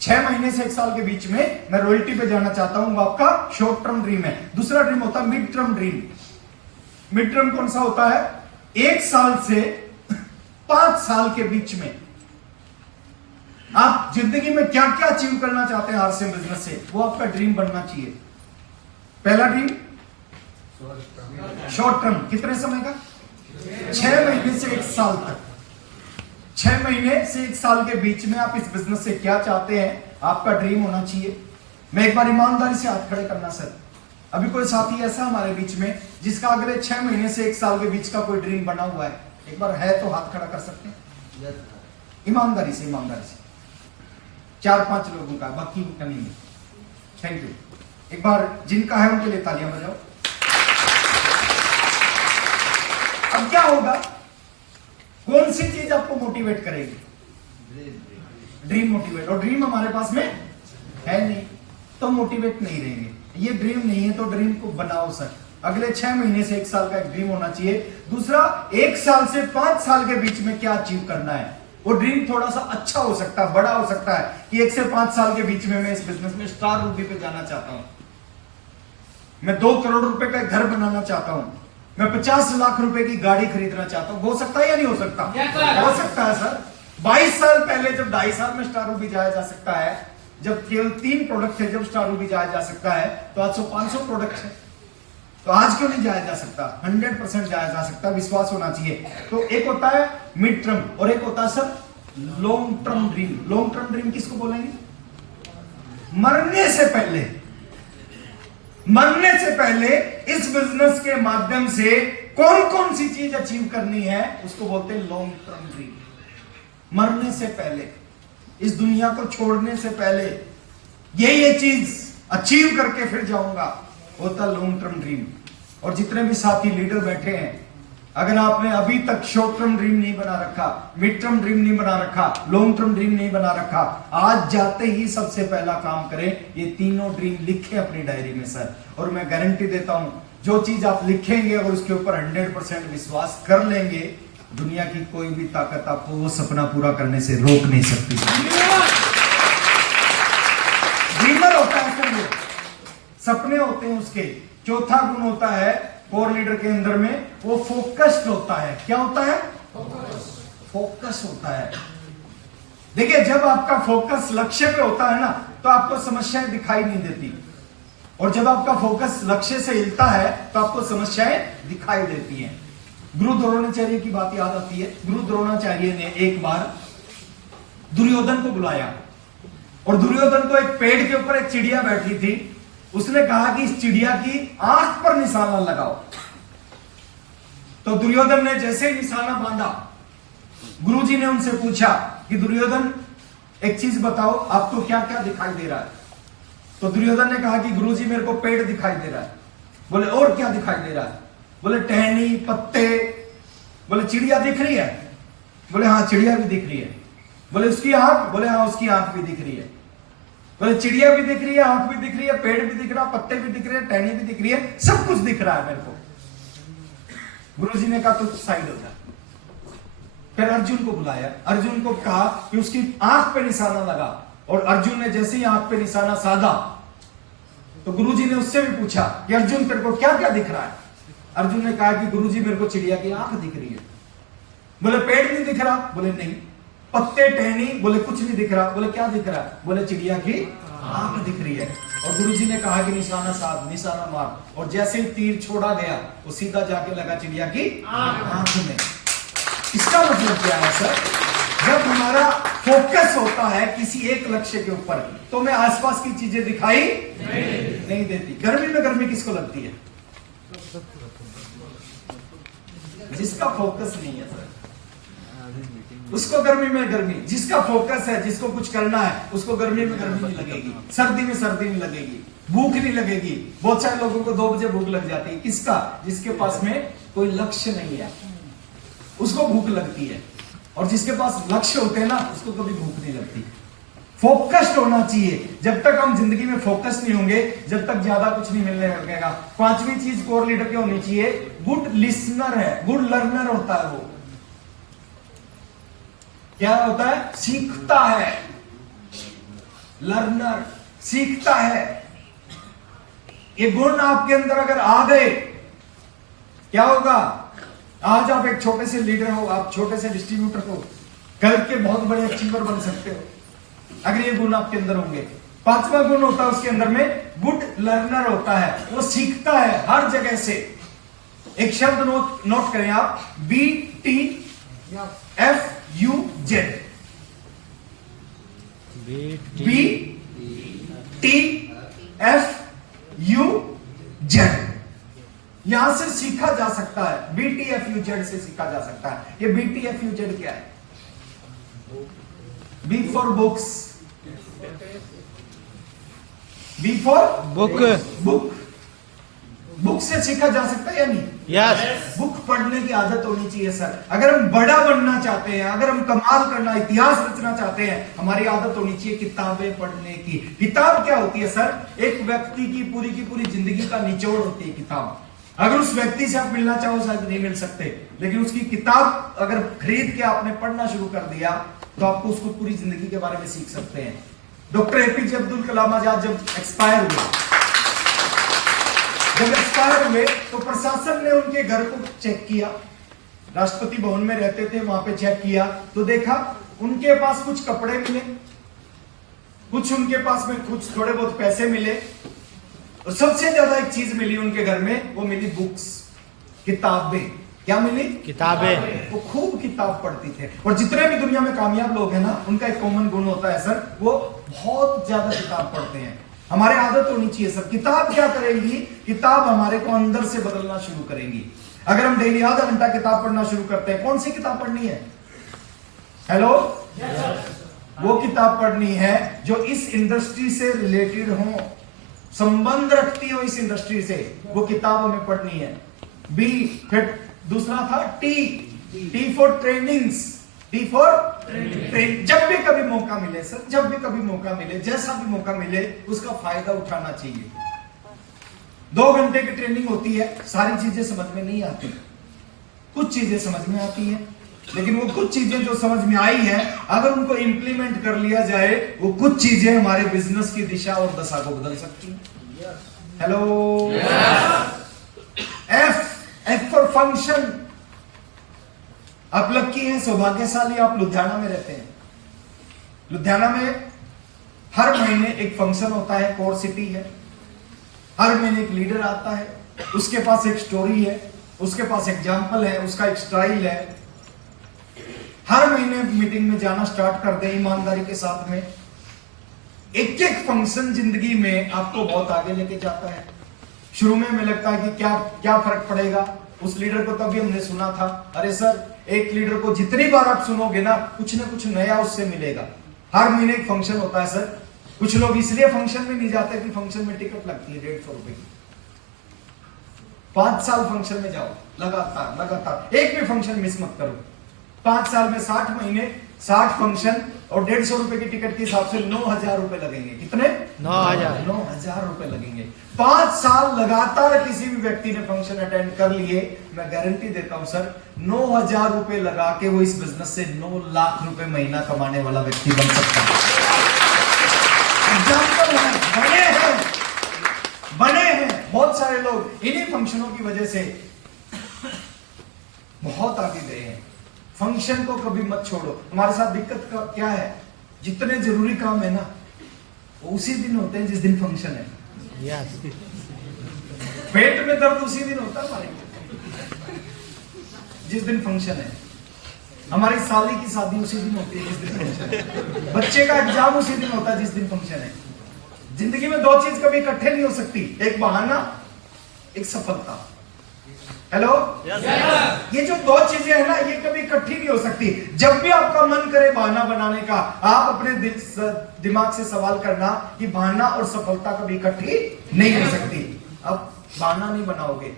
6 महीने से 1 साल के बीच में मैं रॉयल्टी पे जाना चाहता हूं, वो आपका शॉर्ट टर्म ड्रीम है। दूसरा ड्रीम होता है mid term dream. Mid term कौन सा होता है? 1 साल से 5 साल के बीच में आप जिंदगी में क्या क्या अचीव करना चाहते हैं आरसीएम बिजनेस से, वो आपका ड्रीम बनना चाहिए। पहला ड्रीम शॉर्ट टर्म, कितने समय का? 6 महीने से 1 साल तक। 6 महीने से 1 साल के बीच में आप इस बिजनेस से क्या चाहते हैं, आपका ड्रीम होना चाहिए। मैं एक बार ईमानदारी से हाथ खड़े करना सर। अभी कोई साथी ऐसा हमारे बीच में जिसका अगले 6 महीने से 1 साल के बीच का कोई ड्रीम बना हुआ है? एक बार है तो हाथ खड़ा कर सकते हैं ईमानदारी से। ईमानदारी से 4-5 लोगों का, बाकी का नहीं है। Thank you. एक बार जिनका है उनके लिए तालियां बजाओ। अब क्या होगा? कौन सी चीज आपको मोटिवेट करेगी? Dream motivate. और ड्रीम हमारे पास में है नहीं तो मोटिवेट नहीं रहेंगे। ये ड्रीम नहीं है तो ड्रीम को बनाओ सर। अगले 6 महीने से 1 साल का एक ड्रीम होना चाहिए। दूसरा, 1 साल से 5 साल के बीच में क्या अचीव करना है। वो ड्रीम थोड़ा सा अच्छा हो सकता है, बड़ा हो सकता है कि 1 से 5 साल के बीच में मैं इस बिजनेस में स्टार रूबी पे जाना चाहता हूं, मैं 2 करोड़ रुपए का घर बनाना चाहता हूं, मैं 50 लाख रुपए की गाड़ी खरीदना चाहता हूं। हो सकता है या नहीं हो सकता? हो सकता है सर। 22 साल पहले जब 2.5 साल में स्टार रूबी जाया जा सकता है, जब केवल 3 प्रोडक्ट थे, जब स्टार रूबी जाया जा सकता है, तो आज 500 प्रोडक्ट है, तो आज क्यों नहीं जाया जा सकता? 100% जाया जा सकता, विश्वास होना चाहिए। तो एक होता है मिड टर्म और एक होता है sir long term dream. Long term dream किसको बोलेंगे? मरने से पहले, मरने से पहले इस बिजनेस के माध्यम से कौन कौन सी चीज अचीव करनी है, उसको बोलते हैं लॉन्ग टर्म ड्रीम। मरने से पहले, इस दुनिया को छोड़ने से पहले ये चीज अचीव करके फिर जाऊंगा, होता लॉन्ग टर्म ड्रीम। और जितने भी साथी लीडर बैठे हैं, अगर आपने अभी तक शॉर्ट टर्म ड्रीम नहीं बना रखा, मिड टर्म ड्रीम नहीं बना रखा, लॉन्ग टर्म ड्रीम नहीं बना रखा, आज जाते ही सबसे पहला काम करें, ये तीनों ड्रीम लिखें अपनी डायरी में सर। और मैं गारंटी देता हूं, जो चीज आप लिखेंगे और उसके ऊपर 100% विश्वास कर लेंगे, दुनिया की कोई भी ताकत आपको वो सपना पूरा करने से रोक नहीं सकती। ड्रीमर होता है सर, वो सपने होते हैं उसके। चौथा गुण होता है कोर लीडर के अंदर में, वो फोकस्ड होता है। क्या होता है? फोकस होता है। देखिए, जब आपका फोकस लक्ष्य पे होता है ना, तो आपको समस्याएं दिखाई नहीं देती, और जब आपका फोकस लक्ष्य से हिलता है तो आपको समस्याएं दिखाई देती हैं। गुरु द्रोणाचार्य की बात याद आती है। गुरु द्रोणाचार्य ने एक बार दुर्योधन को बुलाया, और दुर्योधन को एक पेड़ के ऊपर एक चिड़िया बैठी थी। उसने कहा कि इस चिड़िया की आंख पर निशाना लगाओ। तो दुर्योधन ने जैसे ही निशाना बांधा, गुरुजी ने उनसे पूछा कि दुर्योधन एक चीज बताओ, आपको क्या क्या दिखाई दे रहा है? तो दुर्योधन ने कहा कि गुरुजी मेरे को पेड़ दिखाई दे रहा है। बोले और क्या दिखाई दे रहा है? बोले टहनी, पत्ते। बोले चिड़िया दिख रही है? बोले हाँ चिड़िया भी दिख रही है। बोले उसकी आंख? बोले हाँ उसकी आंख भी दिख रही है। बोले चिड़िया भी दिख रही है, आंख भी दिख रही है, पेड़ भी दिख रहा, पत्ते भी दिख रहे हैं, टहनी भी दिख रही है, सब कुछ दिख रहा है मेरे को। गुरुजी ने कहा तो साइड हो जा। फिर अर्जुन को बुलाया, अर्जुन को कहा कि उसकी आंख पे निशाना लगा, और अर्जुन ने जैसे ही आंख पे निशाना साधा तो गुरुजी ने उससे भी पूछा कि अर्जुन तेरे को क्या क्या दिख रहा है? अर्जुन ने कहा कि गुरुजी मेरे को चिड़िया की आंख दिख रही है। बोले पेड़ नहीं दिख रहा? बोले नहीं। पत्ते, टहनी? बोले कुछ नहीं दिख रहा। बोले क्या दिख रहा है? बोले चिड़िया की आंख दिख रही है। और गुरुजी ने कहा कि निशाना साध, निशाना मार, और जैसे ही तीर छोड़ा गया वो सीधा जाके लगा चिड़िया की आंख में। इसका मतलब क्या है सर? जब हमारा फोकस होता है किसी एक लक्ष्य के ऊपर तो हमें आसपास की चीजें दिखाई नहीं देती। गर्मी में गर्मी किसको लगती है? जिसका फोकस नहीं है सर, उसको गर्मी में गर्मी। जिसका फोकस है, जिसको कुछ करना है, उसको गर्मी में गर्मी नहीं लगेगी, सर्दी में सर्दी नहीं लगेगी, भूख नहीं लगेगी। बहुत सारे लोगों को 2 बजे भूख लग जाती है। किसका? जिसके पास में कोई लक्ष्य नहीं है, उसको भूख लगती है। और जिसके पास लक्ष्य होते हैं ना, उसको कभी भूख नहीं लगती। फोकस्ड होना चाहिए। जब तक हम जिंदगी में फोकस नहीं होंगे, जब तक ज्यादा कुछ नहीं मिलने लगेगा। 5वीं चीज कोर लीडर की होनी चाहिए, गुड लिसनर है, गुड लर्नर होता है। वो क्या होता है? सीखता है। लर्नर सीखता है। ये गुण आपके अंदर अगर आ गए, क्या होगा? आज आप एक छोटे से लीडर हो, आप छोटे से डिस्ट्रीब्यूटर हो, कल के बहुत बड़े अचीवर बन सकते हो अगर ये गुण आपके अंदर होंगे। 5वां गुण होता है उसके अंदर में, गुड लर्नर होता है। वो सीखता है हर जगह से। एक शब्द नोट करें आप, BTFUZ। BTFUZ यहां से सीखा जा सकता है। BTFUZ से सीखा जा सकता है। ये BTFUZ क्या है? B for books, B for book. Book से सीखा जा सकता है या नहीं? यस। बुक पढ़ने की आदत होनी चाहिए सर। अगर हम बड़ा बनना चाहते हैं, अगर हम कमाल करना, इतिहास रचना चाहते हैं, हमारी आदत होनी चाहिए किताबें पढ़ने की। किताब क्या होती है सर? एक व्यक्ति की पूरी जिंदगी का निचोड़ होती है किताब। अगर उस व्यक्ति से आप मिलना चाहो शायद नहीं मिल सकते, लेकिन उसकी किताब अगर खरीद के आपने पढ़ना शुरू कर दिया तो आपको उसको पूरी जिंदगी के बारे में सीख सकते हैं। डॉक्टर APJ अब्दुल कलाम आजाद जब एक्सपायर हुए तो प्रशासन ने उनके घर को चेक किया। राष्ट्रपति भवन में रहते थे, वहां पे चेक किया तो देखा उनके पास कुछ कपड़े मिले, कुछ उनके पास में कुछ थोड़े बहुत पैसे मिले, और सबसे ज्यादा एक चीज मिली उनके घर में, वो मिली बुक्स, किताबें। क्या मिली? किताबें। वो खूब किताब पढ़ती थे। और जितने भी दुनिया में कामयाब लोग हैं ना, उनका एक कॉमन गुण होता है सर, वो बहुत ज्यादा किताब पढ़ते हैं। हमारी आदत होनी चाहिए सर। किताब क्या करेगी? किताब हमारे को अंदर से बदलना शुरू करेंगी। अगर हम डेली आधा घंटा किताब पढ़ना शुरू करते हैं, कौन सी किताब पढ़नी है? हेलो, वो किताब पढ़नी है जो इस इंडस्ट्री से रिलेटेड हो, संबंध रखती हो इस इंडस्ट्री से, वो किताब हमें पढ़नी है। बी, फिर दूसरा था T for trainings, T for train. जब भी कभी मौका मिले सर, जब भी कभी मौका मिले, जैसा भी मौका मिले, उसका फायदा उठाना चाहिए। 2 घंटे की ट्रेनिंग होती है, सारी चीजें समझ में नहीं आती, कुछ चीजें समझ में आती हैं, लेकिन वो कुछ चीजें जो समझ में आई है, अगर उनको इंप्लीमेंट कर लिया जाए, वो कुछ चीजें हमारे बिजनेस की दिशा और दशा को बदल सकती हैं। हेलो। F for function. आप लकी हैं, सौभाग्यशाली, आप लुधियाना में रहते हैं। लुधियाना में हर महीने एक फंक्शन होता है, कोर सिटी है। हर महीने एक लीडर आता है, उसके पास एक स्टोरी है, उसके पास एग्जाम्पल है, उसका एक स्टाइल है। हर महीने मीटिंग में जाना स्टार्ट कर दे ईमानदारी के साथ में। एक एक फंक्शन जिंदगी में आपको बहुत आगे लेके जाता है। शुरू में हमें लगता है कि क्या फर्क पड़ेगा, उस लीडर को तभी हमने सुना था, अरे सर एक लीडर को जितनी बार आप सुनोगे ना कुछ नया उससे मिलेगा। हर महीने एक फंक्शन होता है सर, कुछ लोग इसलिए फंक्शन में नहीं जाते कि फंक्शन में टिकट लगती है 150 रुपए की। 5 साल फंक्शन में जाओ लगातार एक भी फंक्शन मिस मत करो। 5 साल में 60 महीने 60 फंक्शन और 150 रुपए की टिकट के हिसाब से 9,000 रुपए लगेंगे। कितने? 9,000 रुपए लगेंगे। 5 साल लगातार किसी भी व्यक्ति ने फंक्शन अटेंड कर लिए, मैं गारंटी देता हूं सर 9,000 रुपए लगा के वो इस बिजनेस से 9 लाख रुपए महीना कमाने वाला व्यक्ति बन सकता है। एग्जाम्पल है, बने हैं बहुत सारे लोग इन्हीं फंक्शनों की वजह से बहुत आगे गए हैं। फंक्शन को कभी मत छोड़ो। हमारे साथ दिक्कत का क्या है, जितने जरूरी काम है ना वो उसी दिन होते हैं जिस दिन फंक्शन है। पेट में दर्द उसी दिन होता है हमारे जिस दिन फंक्शन है। हमारी साली की शादी उसी दिन होती है जिस दिन फंक्शन है। बच्चे का एग्जाम उसी दिन होता है जिस दिन फंक्शन है। जिंदगी में 2 चीज कभी इकट्ठे नहीं हो सकती, एक बहाना, एक सफलता। हेलो, ये जो 2 चीजें है ना ये कभी इकट्ठी नहीं हो सकती। जब भी आपका मन करे बहाना बनाने का, आप अपने दिमाग से सवाल करना कि बहाना और सफलता कभी इकट्ठी नहीं हो सकती। अब बहाना नहीं बनाओगे।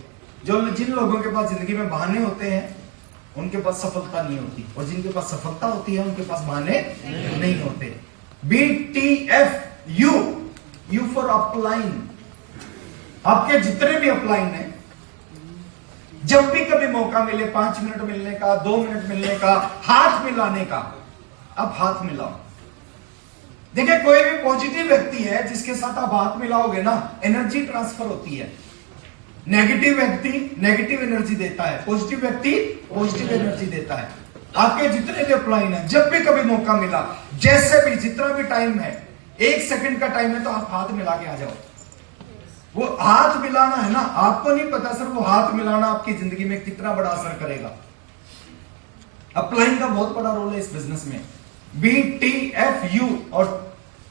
जिन लोगों के पास जिंदगी में बहाने होते हैं उनके पास सफलता नहीं होती, और जिनके पास सफलता होती है उनके पास बहाने नहीं होते। BTF you for upline. आपके जितने भी अपलाइन है, जब भी कभी मौका मिले 5 मिनट मिलने का, 2 मिनट मिलने का, हाथ मिलाने का, अब हाथ मिलाओ। देखिए कोई भी पॉजिटिव व्यक्ति है जिसके साथ आप हाथ मिलाओगे ना एनर्जी ट्रांसफर होती है। नेगेटिव व्यक्ति नेगेटिव एनर्जी देता है, पॉजिटिव व्यक्ति पॉजिटिव एनर्जी देता है। आपके जितने भी अपलाइन है, जब भी कभी मौका मिला, जैसे भी जितना भी टाइम है, 1 सेकंड का टाइम है तो आप हाथ मिला के आ जाओ। वो हाथ मिलाना है ना, आपको नहीं पता सर वो हाथ मिलाना आपकी जिंदगी में कितना बड़ा असर करेगा। अपलाइन का बहुत बड़ा रोल है इस बिजनेस में। BTFU और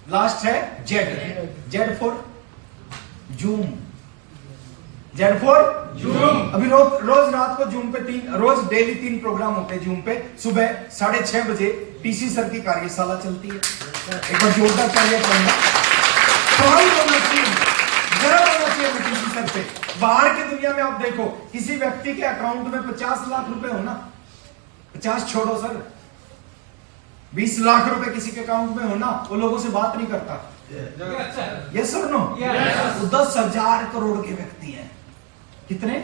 लास्ट है Z for zoom. Z for zoom. अभी रोज रात को जूम पे रोज डेली 3 प्रोग्राम होते हैं जूम पे। सुबह 6:30 बजे टीसी सर की कार्यशाला चलती है। एक बार जोरदार तालियां पड़ना। गर्व होना चाहिए टीसी सर पे। बाहर की दुनिया में आप देखो, किसी व्यक्ति के अकाउंट में 50 लाख रुपए हो ना, 50 छोड़ो सर, 20 लाख रुपए किसी के अकाउंट में हो ना, वो लोगों से बात नहीं करता। यस और नो? वो 10,000 करोड़ के व्यक्ति हैं। कितने?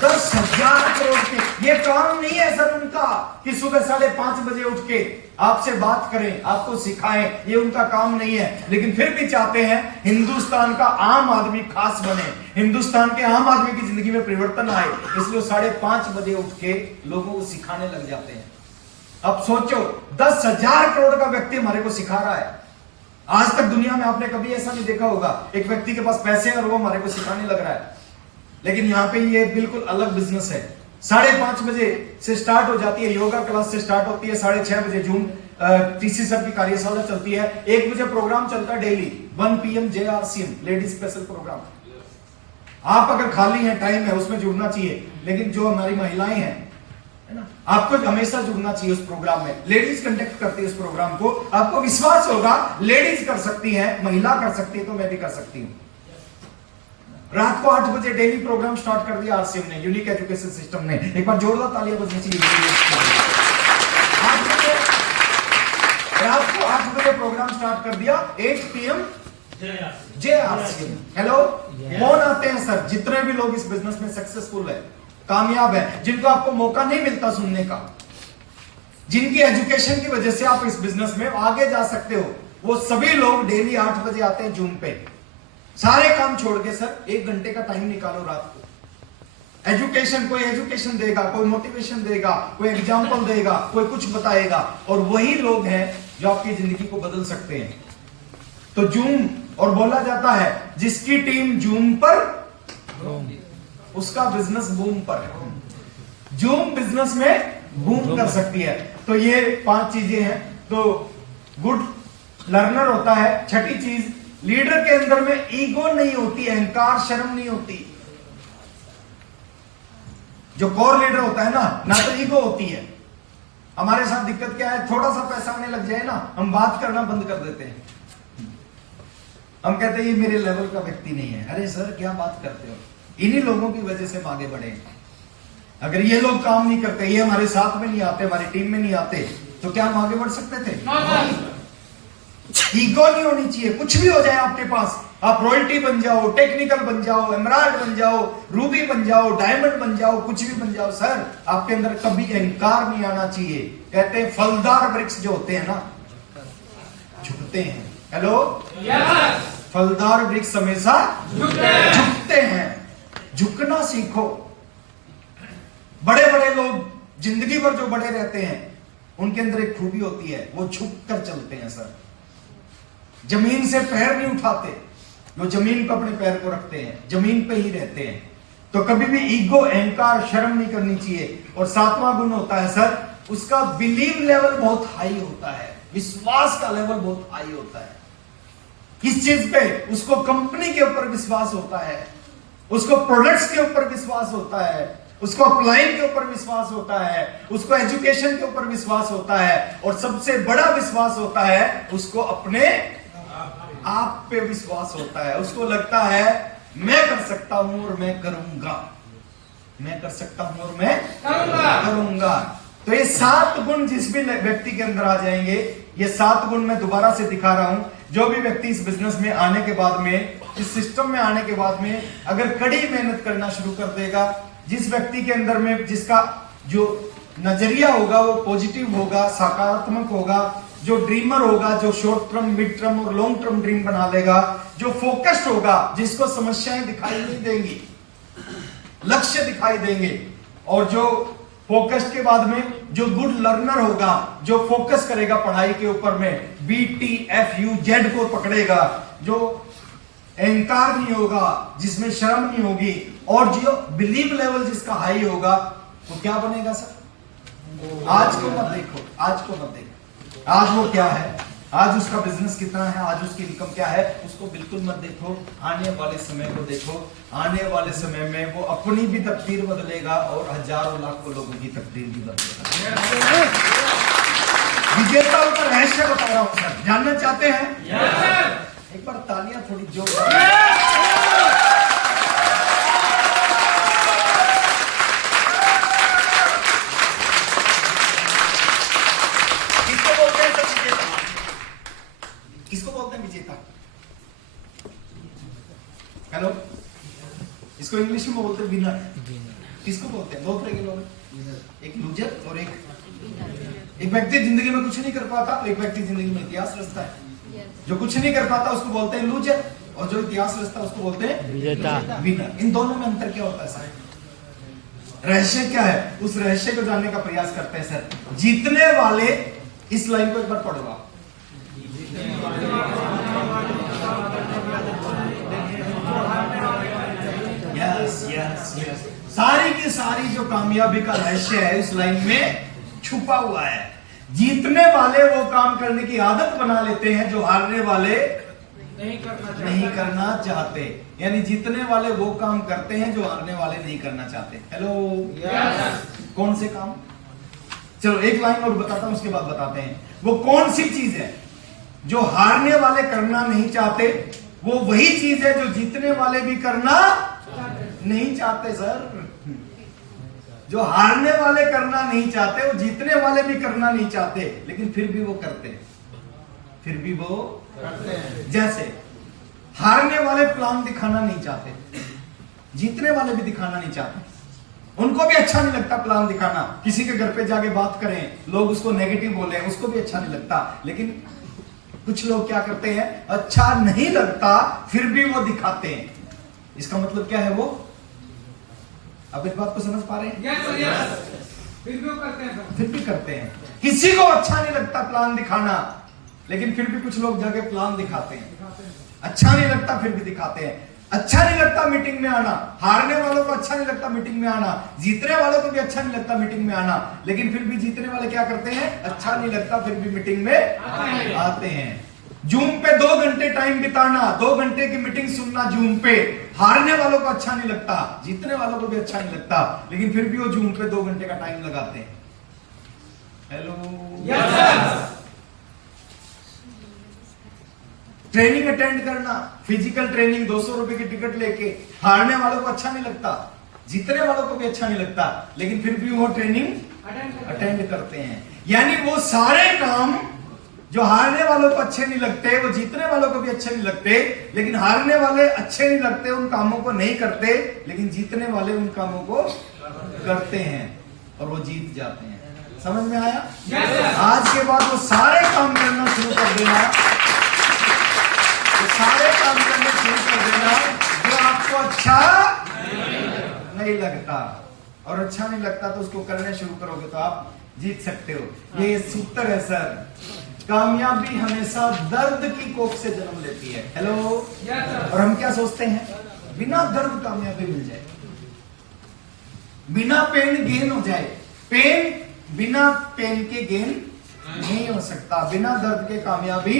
10,000 करोड़ के। ये काम नहीं है सर उनका कि सुबह 5:30 बजे उठ के आपसे बात करें, आपको सिखाएं, ये उनका काम नहीं है। लेकिन फिर भी चाहते हैं हिंदुस्तान का आम आदमी खास बने, हिंदुस्तान के आम आदमी की जिंदगी में परिवर्तन आए, इसलिए 5:30 बजे उठ के लोगों को सिखाने लग जाते हैं। अब सोचो 10,000 करोड़ का व्यक्ति हमारे को सिखा रहा है। आज तक दुनिया में आपने कभी ऐसा नहीं देखा होगा एक व्यक्ति के पास पैसे हैं और वो हमारे को सिखाने लग रहा है। लेकिन यहाँ पे ये बिल्कुल अलग बिजनेस है। 5:30 बजे से स्टार्ट हो जाती है, योगा क्लास से स्टार्ट होती है। 6:30 बजे जूम टीसी सर की कार्यशाला चलती है। 1 बजे प्रोग्राम चलता है daily. 1 PM JRCM ladies special program. आप अगर खाली हैं, टाइम है, उसमें जुड़ना चाहिए। लेकिन जो हमारी महिलाएं हैं, है ना, आपको हमेशा जुड़ना चाहिए उस प्रोग्राम में। लेडीज कंडक्ट करती है उस प्रोग्राम को। आपको विश्वास होगा लेडीज कर सकती है, महिला कर सकती है, तो मैं भी कर सकती हूँ। रात को 8 बजे डेली प्रोग्राम स्टार्ट कर दिया RCM ने, यूनिक एजुकेशन सिस्टम ने। एक बार जोरदार तालियां बजनी चाहिए। रात को 8 बजे प्रोग्राम स्टार्ट कर दिया। 8 PM JRCM। हेलो, कौन आते हैं सर? जितने भी लोग इस बिजनेस में सक्सेसफुल है, कामयाब है, जिनको आपको मौका नहीं मिलता सुनने का, जिनकी एजुकेशन की वजह से आप इस बिजनेस में आगे जा सकते हो, वो सभी लोग डेली 8 बजे आते हैं जूम पे। सारे काम छोड़ के सर 1 घंटे का टाइम निकालो रात को। एजुकेशन, कोई एजुकेशन देगा, कोई मोटिवेशन देगा, कोई एग्जाम्पल देगा, कोई कुछ बताएगा, और वही लोग हैं जो आपकी जिंदगी को बदल सकते हैं। तो जूम, और बोला जाता है जिसकी टीम जूम पर उसका बिजनेस बूम पर है। जूम बिजनेस में बूम कर सकती है। तो ये 5 चीजें हैं। तो गुड लर्नर होता है। छठी चीज, लीडर के अंदर में ईगो नहीं होती, अहंकार, शर्म नहीं होती। जो कोर लीडर होता है ना तो ईगो होती है। हमारे साथ दिक्कत क्या है, थोड़ा सा पैसा आने लग जाए ना, हम बात करना बंद कर देते हैं। हम कहते हैं ये मेरे लेवल का व्यक्ति नहीं है। अरे सर क्या बात करते हो, इन्हीं लोगों की वजह से हम आगे बढ़े। अगर ये लोग काम नहीं करते, ये हमारे साथ में नहीं आते, हमारी टीम में नहीं आते, तो क्या हम आगे बढ़ सकते थे? ईगो नहीं होनी चाहिए। कुछ भी हो जाए आपके पास, आप रॉयल्टी बन जाओ, टेक्निकल बन जाओ, एमराल्ड बन जाओ, रूबी बन जाओ, डायमंड बन जाओ, कुछ भी बन जाओ, सर आपके अंदर कभी अहंकार नहीं आना चाहिए। कहते हैं फलदार वृक्ष जो होते हैं ना झुकते हैं। हेलो, फलदार वृक्ष हमेशा झुकते हैं। झुकना सीखो। बड़े बड़े लोग जिंदगी भर जो बड़े रहते हैं उनके अंदर एक खूबी होती है, वो झुक कर चलते हैं। सर जमीन से पैर नहीं उठाते, वो जमीन पर अपने पैर को रखते हैं, जमीन पे ही रहते हैं। तो कभी भी ईगो, अहंकार, शर्म नहीं करनी चाहिए। और 7वां गुण होता है सर, उसका बिलीव लेवल बहुत हाई होता है, विश्वास का लेवल बहुत हाई होता है। किस चीज पे? उसको कंपनी के ऊपर विश्वास होता है, उसको प्रोडक्ट्स के ऊपर विश्वास होता है, उसको अपलाइन के ऊपर विश्वास होता है, उसको एजुकेशन के ऊपर विश्वास होता है, और सबसे बड़ा विश्वास होता है उसको अपने आप पे विश्वास होता है। उसको लगता है मैं कर सकता हूं और मैं करूंगा, मैं कर सकता हूं और मैं करूंगा। तो ये 7 गुण जिस भी व्यक्ति के अंदर आ जाएंगे, ये 7 गुण मैं दोबारा से दिखा रहा हूं। जो भी व्यक्ति इस बिजनेस में आने के बाद में, इस सिस्टम में आने के बाद में अगर कड़ी मेहनत करना शुरू कर देगा, जिस व्यक्ति के अंदर में जिसका जो नजरिया होगा वो पॉजिटिव होगा, सकारात्मक होगा, जो ड्रीमर होगा, जो शॉर्ट टर्म, मिड टर्म और लॉन्ग टर्म ड्रीम बना लेगा, जो फोकस्ड होगा, जिसको समस्याएं दिखाई नहीं देंगी, लक्ष्य दिखाई देंगे, और जो फोकस्ड के बाद में जो गुड लर्नर होगा, जो फोकस करेगा पढ़ाई के ऊपर में, BTFUZ को पकड़ेगा, जो अहंकार नहीं होगा, जिसमें शर्म नहीं होगी, और जो बिलीव लेवल जिसका हाई होगा, वो क्या बनेगा सर? आज को मत देखो, आज को मत देखो, आज वो क्या है, आज उसका बिजनेस कितना है, आज उसकी इनकम क्या है, उसको बिल्कुल मत देखो। आने वाले समय को देखो। आने वाले समय में वो अपनी भी तकदीर बदलेगा और हजारों लाखों लोगों की तकदीर भी बदलेगा। विजेताओं का रहस्य बता रहा हूं सर, जानना चाहते हैं? एक बार तालियां थोड़ी जोर। किसको बोलते हैं विजेता? हेलो, इसको इंग्लिश में बोलते हैं विनर। किसको बोलते हैं? दो तरह के लोग, एक लूजर और एक व्यक्ति जिंदगी में कुछ नहीं कर पाता, तो एक व्यक्ति जिंदगी में इतिहास रचता है। जो कुछ नहीं कर पाता उसको बोलते हैं लूजर, और जो इतिहास रचता है उसको बोलते हैं विनर। इन दोनों में अंतर क्या होता है सर? रहस्य क्या है? उस रहस्य को जानने का प्रयास करते हैं सर। जीतने वाले, इस लाइन को एक बार पढ़ो आप। यस यस यस, सारी की सारी जो कामयाबी का रहस्य है इस लाइन में छुपा हुआ है। जीतने वाले वो काम करने की आदत बना लेते हैं जो हारने वाले नहीं करना चाहते। यानी जीतने वाले वो काम करते हैं जो हारने वाले नहीं करना चाहते। हेलो, कौन से काम? चलो एक लाइन और बताता हूं, उसके बाद बताते हैं वो कौन सी चीज है जो हारने वाले करना नहीं चाहते। वो वही चीज है जो जीतने वाले भी करना नहीं चाहते सर। जो हारने वाले करना नहीं चाहते, वो जीतने वाले भी करना नहीं चाहते, लेकिन फिर भी वो करते हैं, फिर भी वो करते हैं। जैसे हारने वाले प्लान दिखाना नहीं चाहते, जीतने वाले भी दिखाना नहीं चाहते। उनको भी अच्छा नहीं लगता प्लान दिखाना। किसी के घर पे जाके बात करें, लोग उसको नेगेटिव बोले, उसको भी अच्छा नहीं लगता। लेकिन कुछ लोग क्या करते हैं, अच्छा नहीं लगता फिर भी वो दिखाते हैं। इसका मतलब क्या है? वो अब इस बात को समझ पा रहे हैं? yes. फिर भी करते हैं। किसी को अच्छा नहीं लगता प्लान दिखाना, लेकिन फिर भी कुछ लोग जाके प्लान दिखाते हैं। अच्छा नहीं लगता फिर भी दिखाते हैं। अच्छा नहीं लगता मीटिंग में आना, हारने वालों को अच्छा नहीं लगता मीटिंग में आना, जीतने वालों को भी अच्छा नहीं लगता मीटिंग में आना, लेकिन फिर भी जीतने वाले क्या करते हैं? अच्छा नहीं लगता फिर भी मीटिंग में आते हैं। जूम पे 2 घंटे टाइम बिताना, 2 घंटे की मीटिंग सुनना जूम पे, हारने वालों को अच्छा नहीं लगता, जीतने वालों को भी अच्छा नहीं लगता, लेकिन फिर भी वो जूम पे 2 घंटे का टाइम लगाते हैं। हेलो, ट्रेनिंग अटेंड करना, फिजिकल ट्रेनिंग 200 रुपए की टिकट लेके, हारने वालों को अच्छा नहीं लगता, जीतने वालों को भी अच्छा नहीं लगता, लेकिन फिर भी वो ट्रेनिंग अटेंड करते हैं। यानी वो सारे काम जो हारने वालों को अच्छे नहीं लगते, वो जीतने वालों को भी अच्छे नहीं लगते, लेकिन हारने वाले अच्छे नहीं लगते, उन कामों को नहीं करते, लेकिन जीतने वाले उन कामों को करते हैं और वो जीत जाते हैं। समझ में आया? आज के बाद वो सारे काम करना शुरू कर देना, तो सारे काम करना शुरू कर देना जो आपको अच्छा नहीं लगता, और अच्छा नहीं लगता तो उसको करने शुरू करोगे तो आप जीत सकते हो। ये सूत्र है सर, कामयाबी हमेशा दर्द की कोख से जन्म लेती है। हेलो, और हम क्या सोचते हैं, बिना दर्द कामयाबी मिल जाए, बिना पेन गेन हो जाए। पेन बिना पेन के गेन नहीं हो सकता, बिना दर्द के कामयाबी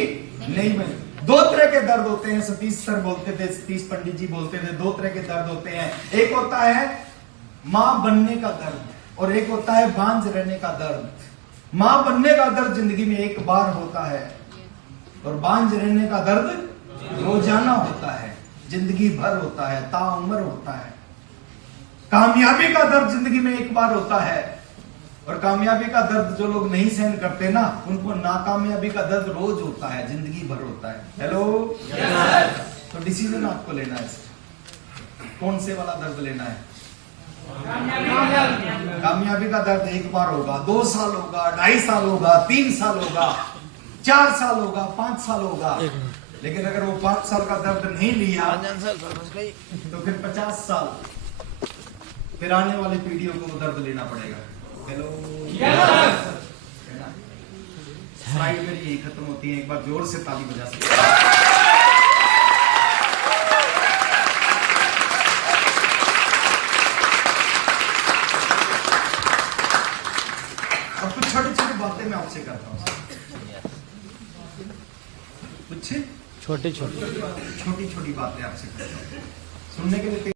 नहीं मिल। 2 तरह के दर्द होते हैं, सतीश सर बोलते थे, सतीश पंडित जी बोलते थे, 2 तरह के दर्द होते हैं। एक होता है मां बनने का दर्द और एक होता है बांझ रहने का दर्द। मां बनने का दर्द जिंदगी में एक बार होता है और बांझ रहने का दर्द रोजाना होता है, जिंदगी भर होता है, ताउम्र होता है। कामयाबी का दर्द जिंदगी में एक बार होता है, और कामयाबी का दर्द जो लोग नहीं सहन करते ना, उनको नाकामयाबी का दर्द रोज होता है, जिंदगी भर होता है। हेलो, तो डिसीजन आपको लेना है, कौन से वाला दर्द लेना है। कामयाबी का दर्द एक बार होगा, 2 साल होगा, 2.5 साल होगा, 3 साल होगा, 4 साल होगा, 5 साल होगा, लेकिन अगर वो 5 साल का दर्द नहीं लिया तो फिर 50 साल, फिर आने वाली पीढ़ियों को वो दर्द लेना पड़ेगा। हेलो, स्लाइड मेरी यही खत्म होती है, एक बार जोर से ताली बजा सकते हैं। अब कुछ छोटी छोटी बातें मैं आपसे करता हूँ, कुछ छोटी छोटी छोटी छोटी बातें आपसे करता हूँ, सुनने के लिए